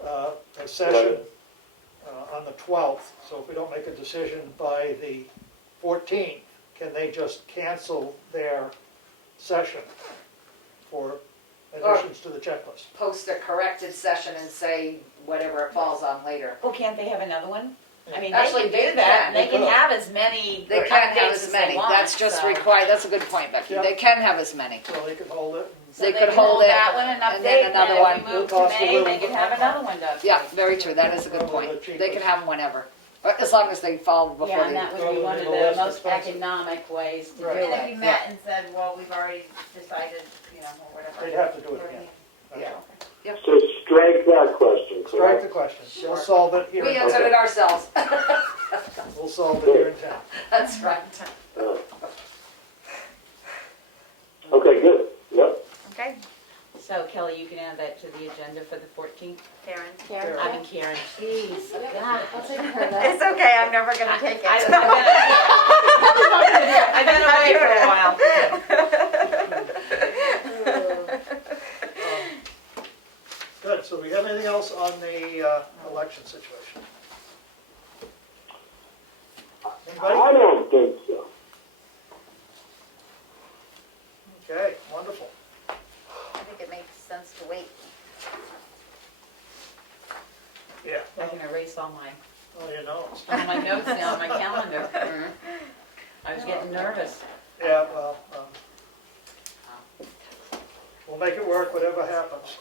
a session on the 12th. So if we don't make a decision by the 14th, can they just cancel their session for additions to the checklist? Post a corrected session and say whatever it falls on later. oh, can't they have another one? I mean, they Actually, can they do that, and can. they can They could. have as many They can have updates as as many, they want. that's just so. required, that's a good point, Becky. Yeah. They can have as many. So they could hold it. So They they could can hold it, that one and and then update, another and one. if we move to Cost a May, little they can bit. have another one to update. Yeah, very true, that is a good Probably point. the They can cheapest. have them whenever, as long as they fall before Yeah, and the, that would be Probably one of the the less most expensive. economic ways to do Right. And if we it. met and said, well, we've already decided, or whatever. They'd have to do it again. yeah. So strike that question, Strike correct? the question. We'll solve it here. We in answered town. it ourselves. We'll solve it here in town. That's right. Okay, good, yep. Okay, So Kelly, you can add that to the agenda for the 14th? Karen. Karen. I mean, Karen, jeez, God. It's okay, I'm never gonna take it. I've been away for a while. Good, so do we have anything else on the election situation? I Anybody? don't think so. Okay, wonderful. I think it makes sense to wait. Yeah, I can erase all well, you know, my notes now on my calendar. I was getting nervous. yeah, well, We'll make it work, whatever happens.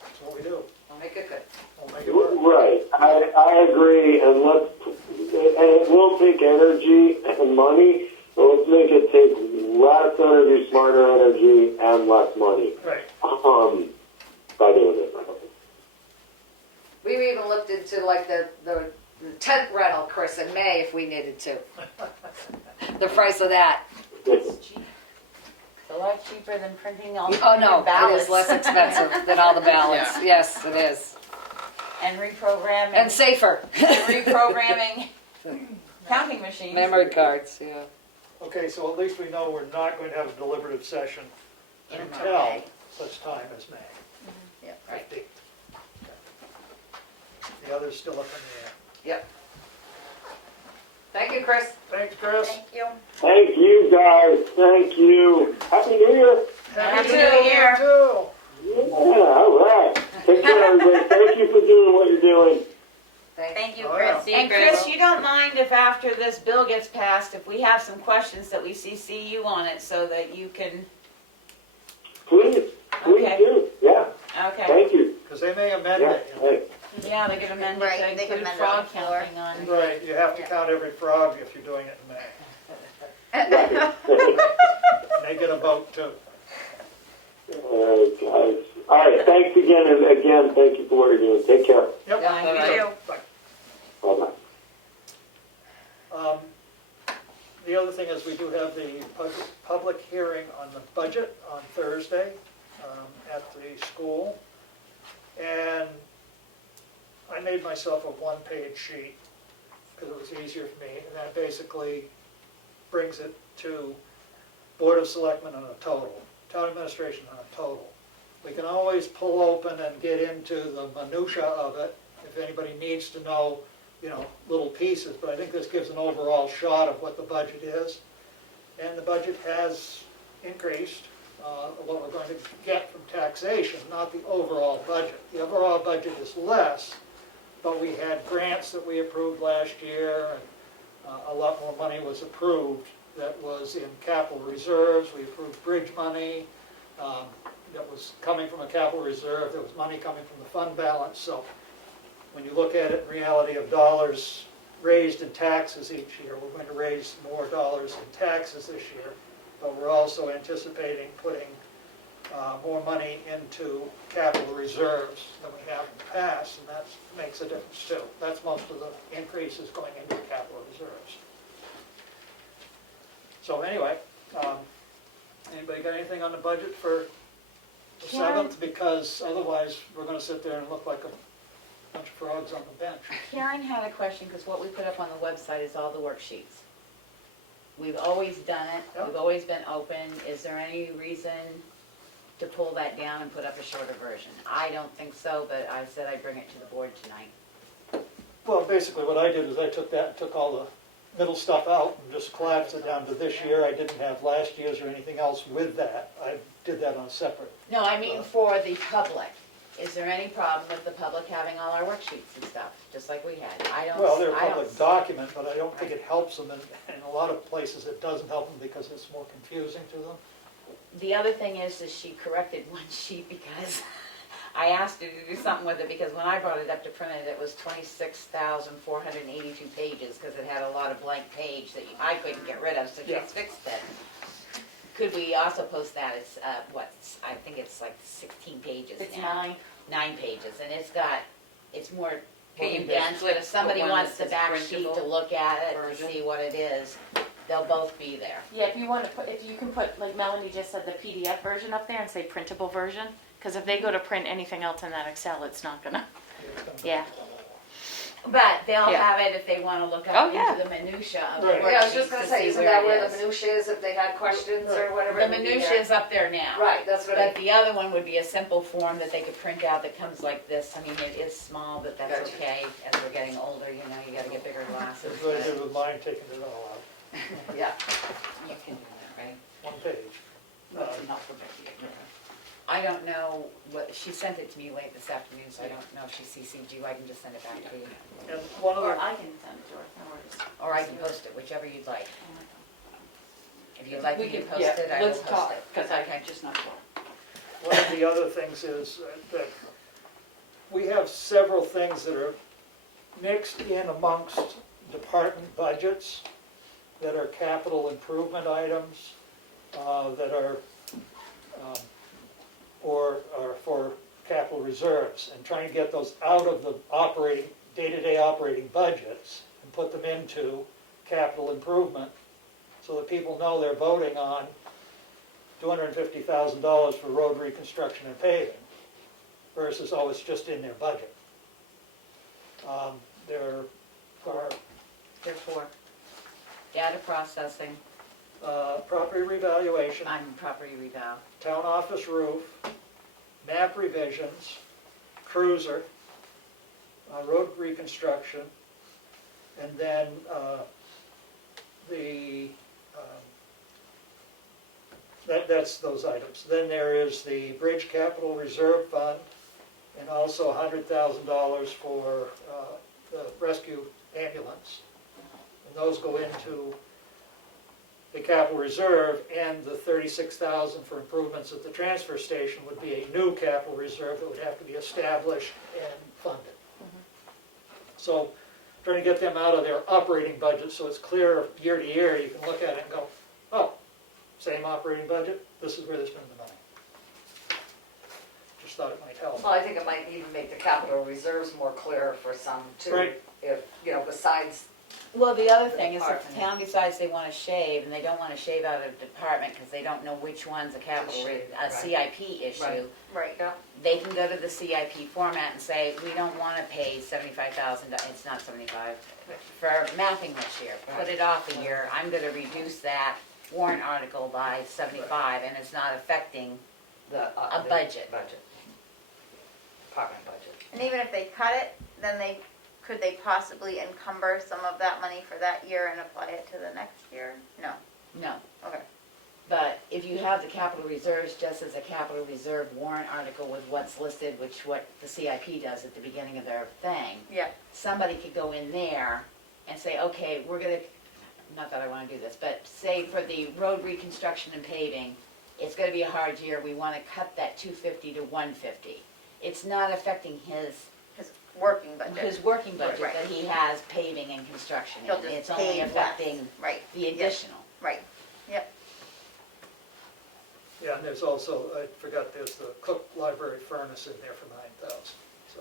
That's what we do. I'll make it good. We'll make it work. Right, I agree, and it will take energy and money, but let's make it take less energy, smarter energy, and less money, Right. by doing it. We even looked into like the tent rental, Chris, in May if we needed to. The price of that. It's a lot cheaper than printing all Oh no, your ballots. it is less expensive than all the ballots. Yeah. Yes, it is. And reprogramming. And safer. reprogramming counting machines. Memory cards, yeah. Okay, so at least we know we're not going to have a deliberative session In until May. such time as May Yeah, right. 15th. The other's still up in the air. Yep. Thank you, Chris. Thanks, Chris. Thank you. Thank you, guys, thank you. Happy New Year. Happy New Year. Too. Yeah, all right. Take care, everybody. Thank you for doing what you're doing. Thank you, Oh, yeah. Chris. See you, And Chris, you don't mind if after this bill gets passed, if we have some questions that we CC you on it so that you can, Please Okay. do. Yeah, okay. thank you. Because they may amend Yeah, it. You know. hey. Yeah, they could amend Right, it to they could include amend it on frog the floor. counting on. Right, you have to Yeah. count every frog if you're doing it in May. Right. And they get a vote too. All right, guys. All right, thanks again, and again, thank you for what you're doing. Take care. Yep. Yeah, you too. Bye-bye. The other thing is we do have the public hearing on the budget on Thursday at the school. And I made myself a one-page sheet because it was easier for me. And that basically brings it to Board of Selectmen on a total, Town Administration on a total. We can always pull open and get into the minutia of it if anybody needs to know, you know, little pieces, but I think this gives an overall shot of what the budget is. And the budget has increased, what we're going to get from taxation, not the overall budget. The overall budget is less, but we had grants that we approved last year, and a lot more money was approved that was in capital reserves. We approved bridge money that was coming from a capital reserve. There was money coming from the fund balance. So when you look at it in reality of dollars raised in taxes each year, we're going to raise more dollars in taxes this year, but we're also anticipating putting more money into capital reserves than we have in the past, and that makes a difference too. That's most of the increases going into capital reserves. So anyway, anybody got anything on the budget for the Karen? 7th? Because otherwise, we're going to sit there and look like a bunch of frogs on the bench. Karen had a question, because what we put up on the website is all the worksheets. We've always done it, Yep. we've always been open. Is there any reason to pull that down and put up a shorter version? I don't think so, but I said I'd bring it to the board tonight. Well, basically what I did is I took that and took all the middle stuff out and just collapsed it down to this year. I didn't have last year's or anything else with that. I did that on separate. No, I mean for the public. Is there any problem with the public having all our worksheets and stuff, just like we had? I don't. Well, they're a I don't- public document, but I don't think it helps them. In a lot of places, it doesn't help them because it's more confusing to them. The other thing is that she corrected one sheet because I asked her to do something with it, because when I brought it up to print it, it was 26,482 pages, because it had a lot of blank page that I couldn't get rid of, so Yeah. she's fixed it. Could we also post that? It's, I think it's like 16 pages It's now. 9. 9 pages, and it's more Can you condensed, but if somebody put one wants the that back says sheet to printable look at it, to version? see what it is, they'll both be there. Yeah, if you want to put, if you can put, like Melanie just said, the PDF version up there and say printable version, because if they go to print anything else in that Excel, it's not gonna, yeah. But they'll Yeah. have it if they want to look Oh, up yeah. into the minutia of the Right. Yeah, I was worksheets just gonna to say, see isn't where that it where is. the minutia is, if they had questions or whatever? The it would be minutia there. is up there now. Right, that's what But I, the other one would be a simple form that they could print out that comes like this. I mean, it is small, but that's Gotcha. okay. As we're getting older, you know, you gotta get bigger glasses. That's what I but did with mine, taking it all out. yeah. You can do that, right? One page. That's enough for Becky. I don't know what, she sent it to me late this afternoon, so I don't know if she CC'd you. I can just send it back to you. And one Or other, I can send it to her, no worries. Or I can post it, whichever you'd like. If If you'd like We me to can- post yeah, it, I will let's post talk, it. because I'm Okay. just not sure. One of the other things is that we have several things that are mixed in amongst department budgets that are capital improvement items, that are, or are for capital reserves, and trying to get those out of the operating, day-to-day operating budgets and put them into capital improvement, so that people know they're voting on $250,000 for road reconstruction and paving, versus, oh, it's just in their budget. There are Therefore, data processing, property revaluation, I'm property reval. town office roof, map revisions, cruiser, road reconstruction, and then that's those items. Then there is the Bridge Capital Reserve Fund, and also $100,000 for the rescue ambulance. And those go into the capital reserve, and the $36,000 for improvements at the transfer station would be a new capital reserve that would have to be established and funded. So trying to get them out of their operating budget so it's clear year to year, you can look at it and go, oh, same operating budget, this is where they spend the money. Just thought it might help. Well, I think it might even make the capital reserves more clear for some too. Right. If, besides, Well, the other thing is if Department. the town decides they want to shave, and they don't want to shave out of the department because they don't know which one's a capital, shave, a right. CIP issue, Right. Right. they can go to the CIP format and say, we don't want to pay $75,000, it's not 75, for mapping this year. Put it off a year, I'm going to reduce that warrant article by 75, and it's not affecting the. A the budget. Department budget. And even if they cut it, then could they possibly encumber some of that money for that year and apply it to the next year? No. No. Okay. But if you have the capital reserves just as a capital reserve warrant article with what's listed, what the CIP does at the beginning of their thing, Yeah. somebody could go in there and say, okay, we're gonna, not that I wanna do this, but say for the road reconstruction and paving, it's gonna be a hard year, we wanna cut that 250 to 150. It's not affecting his Working budget. working budget Right. that he has paving and construction He'll in. just It's only pay less. affecting Right. the Yep. additional. Right. Yep. Yeah, and there's also, I forgot, there's the Cook Library furnace in there for $9,000, so.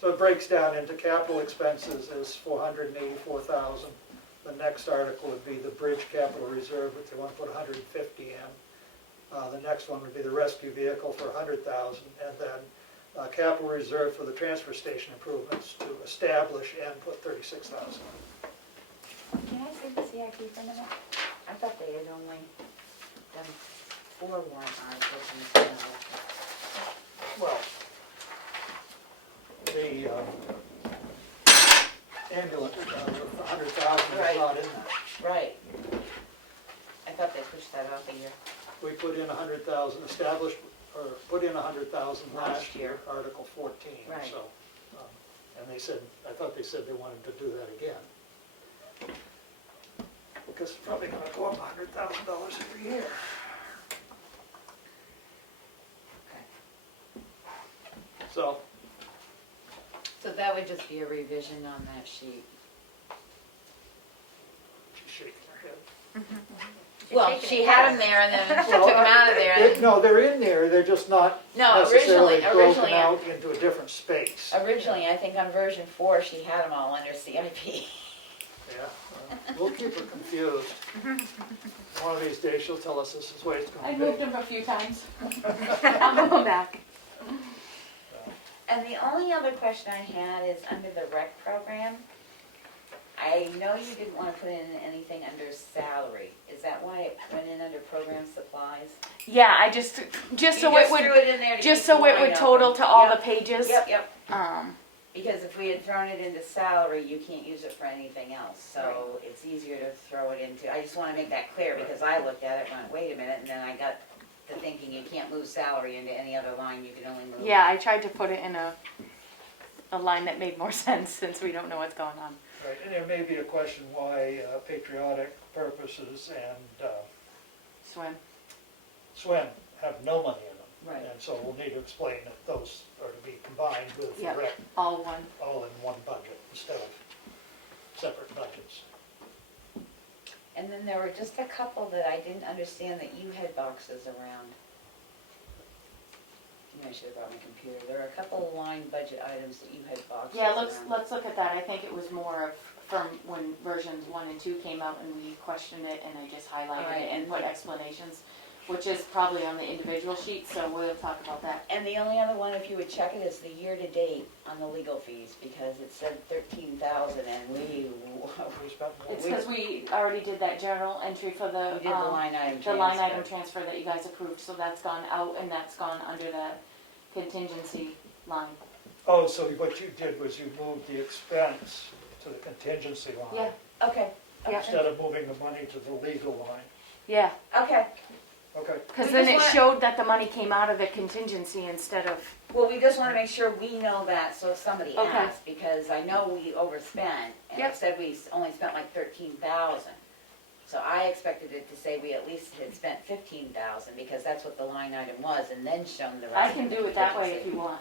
So it breaks down into capital expenses is $484,000. The next article would be the Bridge Capital Reserve, which they want to put $150 in. The next one would be the rescue vehicle for $100,000, and then capital reserve for the transfer station improvements to establish and put $36,000. Can I see the CIP for a minute? I thought they had only done 4 warrant articles instead of. Well, the ambulance, the $100,000 is Right. not in that. Right. I thought they pushed that off a year. We put in 100,000 established, or put in 100,000 last Last year, year. Article 14, Right. so. And they said, I thought they said they wanted to do that again. Because it's probably gonna go up $100,000 every year. So, So that would just be a revision on that sheet. she's shaking her head. Well, shaking she her had head. them there and then took them out of there. No, they're in there, they're just not No, necessarily broken originally, out into a different space. originally, I think on version 4, she had them all under CIP. Yeah, well, we'll keep her confused. One of these days, she'll tell us this is the way it's I gonna moved be. them a few times. I'll move them back. And the only other question I had is under the rec program. I know you didn't want to put in anything under salary. Is that why it went in under program supplies? Yeah, I just so You it threw would, it in there to just keep so the it line would open. total to all Yep. the pages. Yep. Because if we had thrown it into salary, you can't use it for anything else, so it's easier to throw it into, I just wanna make that clear, because I looked at it and went, wait a minute, and then I got to thinking you can't move salary into any other line, you can only move. Yeah, I tried to put it in a line that made more sense since we don't know what's going on. Right, and there may be a question why patriotic purposes and Swim. swim have no money in them. Right. And so we'll need to explain that those are to be combined with the Yep. rec, All one. all in one budget instead of separate budgets. And then there were just a couple that I didn't understand that you had boxes around. Maybe I should have brought my computer. There are a couple of line budget items that you had boxes Yeah, around. let's look at that. I think it was more of from when versions 1 and 2 came out and we questioned it and I just highlighted Right, it and and put explanations, which is probably on the individual sheet, so we'll talk about that. And the only other one, if you would check it, is the year-to-date on the legal fees, because it said 13,000 and we spent more. It's because we already did that journal entry for the, did the line item the line transfer. item transfer that you guys approved, so that's gone out and that's gone under that contingency line. Oh, so what you did was you moved the expense to the contingency line. Yeah. Okay, Yeah. Instead of moving the money to the legal line. Yeah, okay. Okay, because We then just it wanna- showed that the money came out of the contingency instead of, Well, we just want to make sure we know that, so if somebody Okay. asks, because I know we overspent, and it Yep. said we only spent like 13,000. So I expected it to say we at least had spent 15,000, because that's what the line item was, and then shown the rest. I can of the do it that way if contingency. you want.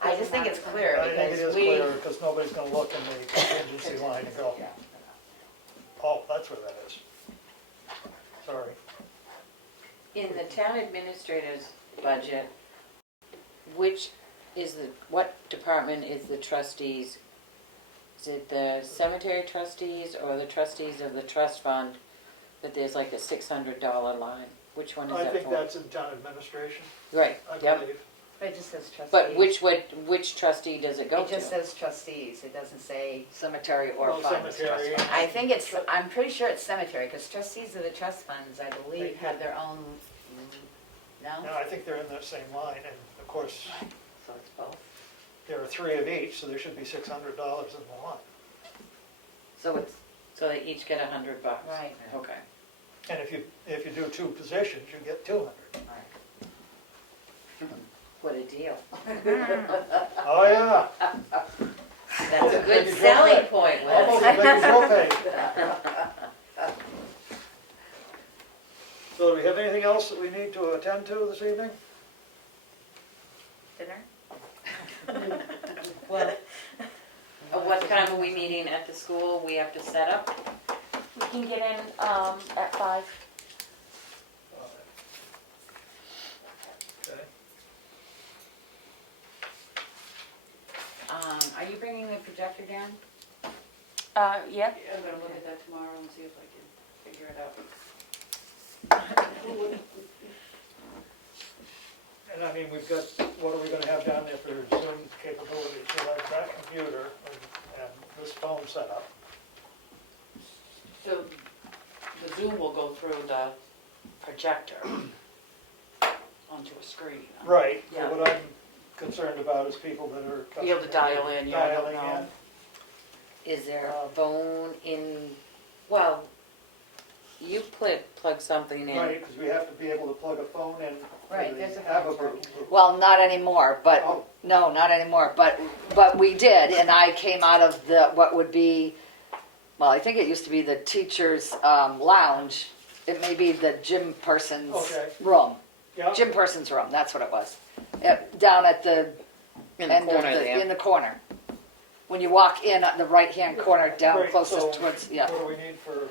I just think it's clear, I think it because is we. clear, because nobody's gonna look in the contingency line and go, oh, that's where that is. Sorry. In the town administrator's budget, what department is the trustees? Is it the cemetery trustees or the trustees of the trust fund? But there's like a $600 line. Which one is I that think for? that's in town administration, Right, I yep. believe. It just says trustees. But which trustee does it go It just to? says trustees, it doesn't say, Cemetery or Well, funds. cemetery. I think it's, I'm pretty sure it's cemetery, because trustees of the trust funds, I believe, They- have their own, no? No, I think they're in that same line, and of course, So it's both. there are 3 of each, so there should be $600 in the line. So they each get $100. Right. Okay. And if you do 2 positions, you get 200. What a deal. Oh, yeah. That's a Make good it selling real point, Almost Liz. as big as your pay. So do we have anything else that we need to attend to this evening? Dinner? Well, What time are we meeting at the school? We have to set up? We can get in at 5. Okay. are you bringing the projector down? Yep. Yeah, I'm gonna look at that tomorrow and see if I can figure it out. And I mean, we've got, what are we gonna have down there for Zoom capabilities? We'll have that computer and this phone setup. So the Zoom will go through the projector onto a screen. Right, Yeah. what I'm concerned about is people that are. Be able to dial in, yeah, I don't Dialing know. in. Is there a phone in, well, you plug something in. Right, because we have to be able to plug a phone in. Right, there's a Have a phone group. Well, not anymore, but, Oh. no, not anymore, but we did, and I came out of what would be, well, I think it used to be the teacher's lounge. It may be the gym person's Okay. room. Yeah, Jim Person's room, that's what it was. Down at the In the end of corner there. in the corner. When you walk in at the right-hand corner, down Right, closest so towards, yeah. what do we need for?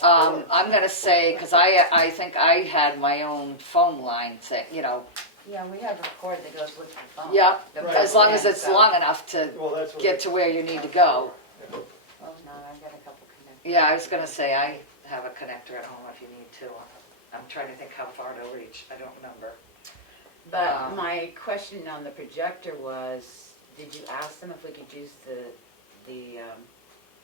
I'm gonna say, because I think I had my own phone line thing, Yeah, we have a cord that goes with the phone. yeah, The Right. as long as phone, it's so- long enough to Well, that's what. get to where you need to go. Yeah. Oh, no, I've got a couple connected. Yeah, I was gonna say, I have a connector at home if you need to. I'm trying to think how far to reach, I don't remember. But my question on the projector was, did you ask them if we could use the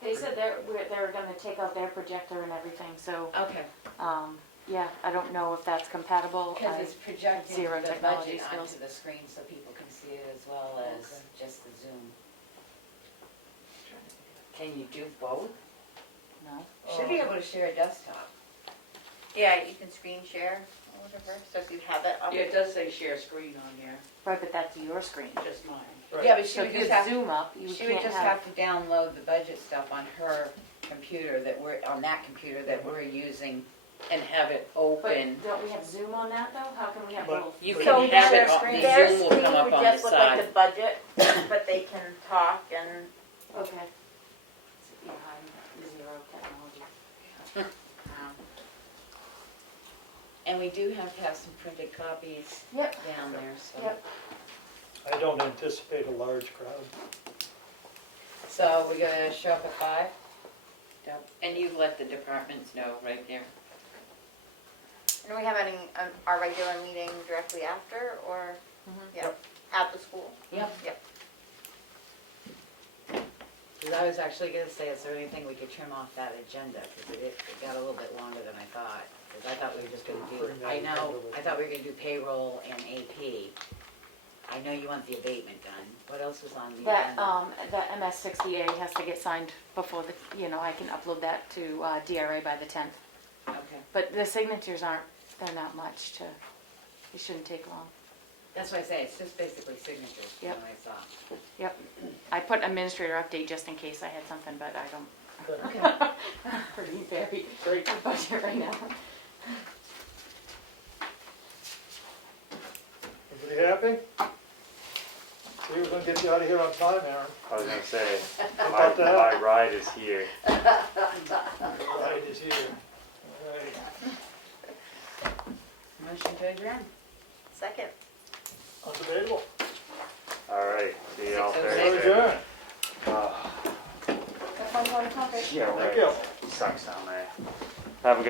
They said they were gonna take out their projector and everything, so, okay, yeah, I don't know if that's compatible. because it's projecting Zero the technology budget skills. onto the screen so people can see it as well as just the Zoom. Can you do both? No. Should be able to share a desktop. Yeah, you can screen share or whatever, so if you have it up. Yeah, it does say share screen on here, Right, but that's your screen. just mine. Right. Yeah, but she So would if you just had have, Zoom up, you she would can't just have to download the budget stuff on her computer on that computer that we're using. And have it But open. don't we have Zoom on that though? How can we have But- both? You So can have it, screen- the their Zoom will screen come up would on the just look like the side. budget, but they can talk and, Okay. Yeah, I'm zero technology. And we do have to have some printed copies Yep. down there, so. Yep. I don't anticipate a large crowd. So we're gonna show up at 5? Yep. And you've let the departments know right there. and we have any, our regular meeting directly after, or, yeah, at the school? Yep. Yep. Because I was actually gonna say, is there anything we could trim off that agenda? Because it got a little bit longer than I thought. Because I thought we were just gonna Bring do, that I know, agenda with I thought we were gonna do payroll and AP. I know you want the abatement done. What else was on the That, agenda? that MS-60A has to get signed before I can upload that to DRA by the 10th. Okay. But the signatures they're not much it shouldn't take long. That's why I say, it's just basically signatures, from Yep. what I saw. Yep. I put administrator update just in case I had something, but I don't. Okay. Pretty very great budget right now. Everybody happy? We were gonna get you out of here on time, Aaron. I was gonna say, About that? my ride is here. Right, is here. All right. Motion to adjourn. Second. Undebatable. All right, see y'all 6:06. We're Thursday. adjourned. Oh, Have fun going to conference. yeah, Thank right. you. Sucks down there. Have a good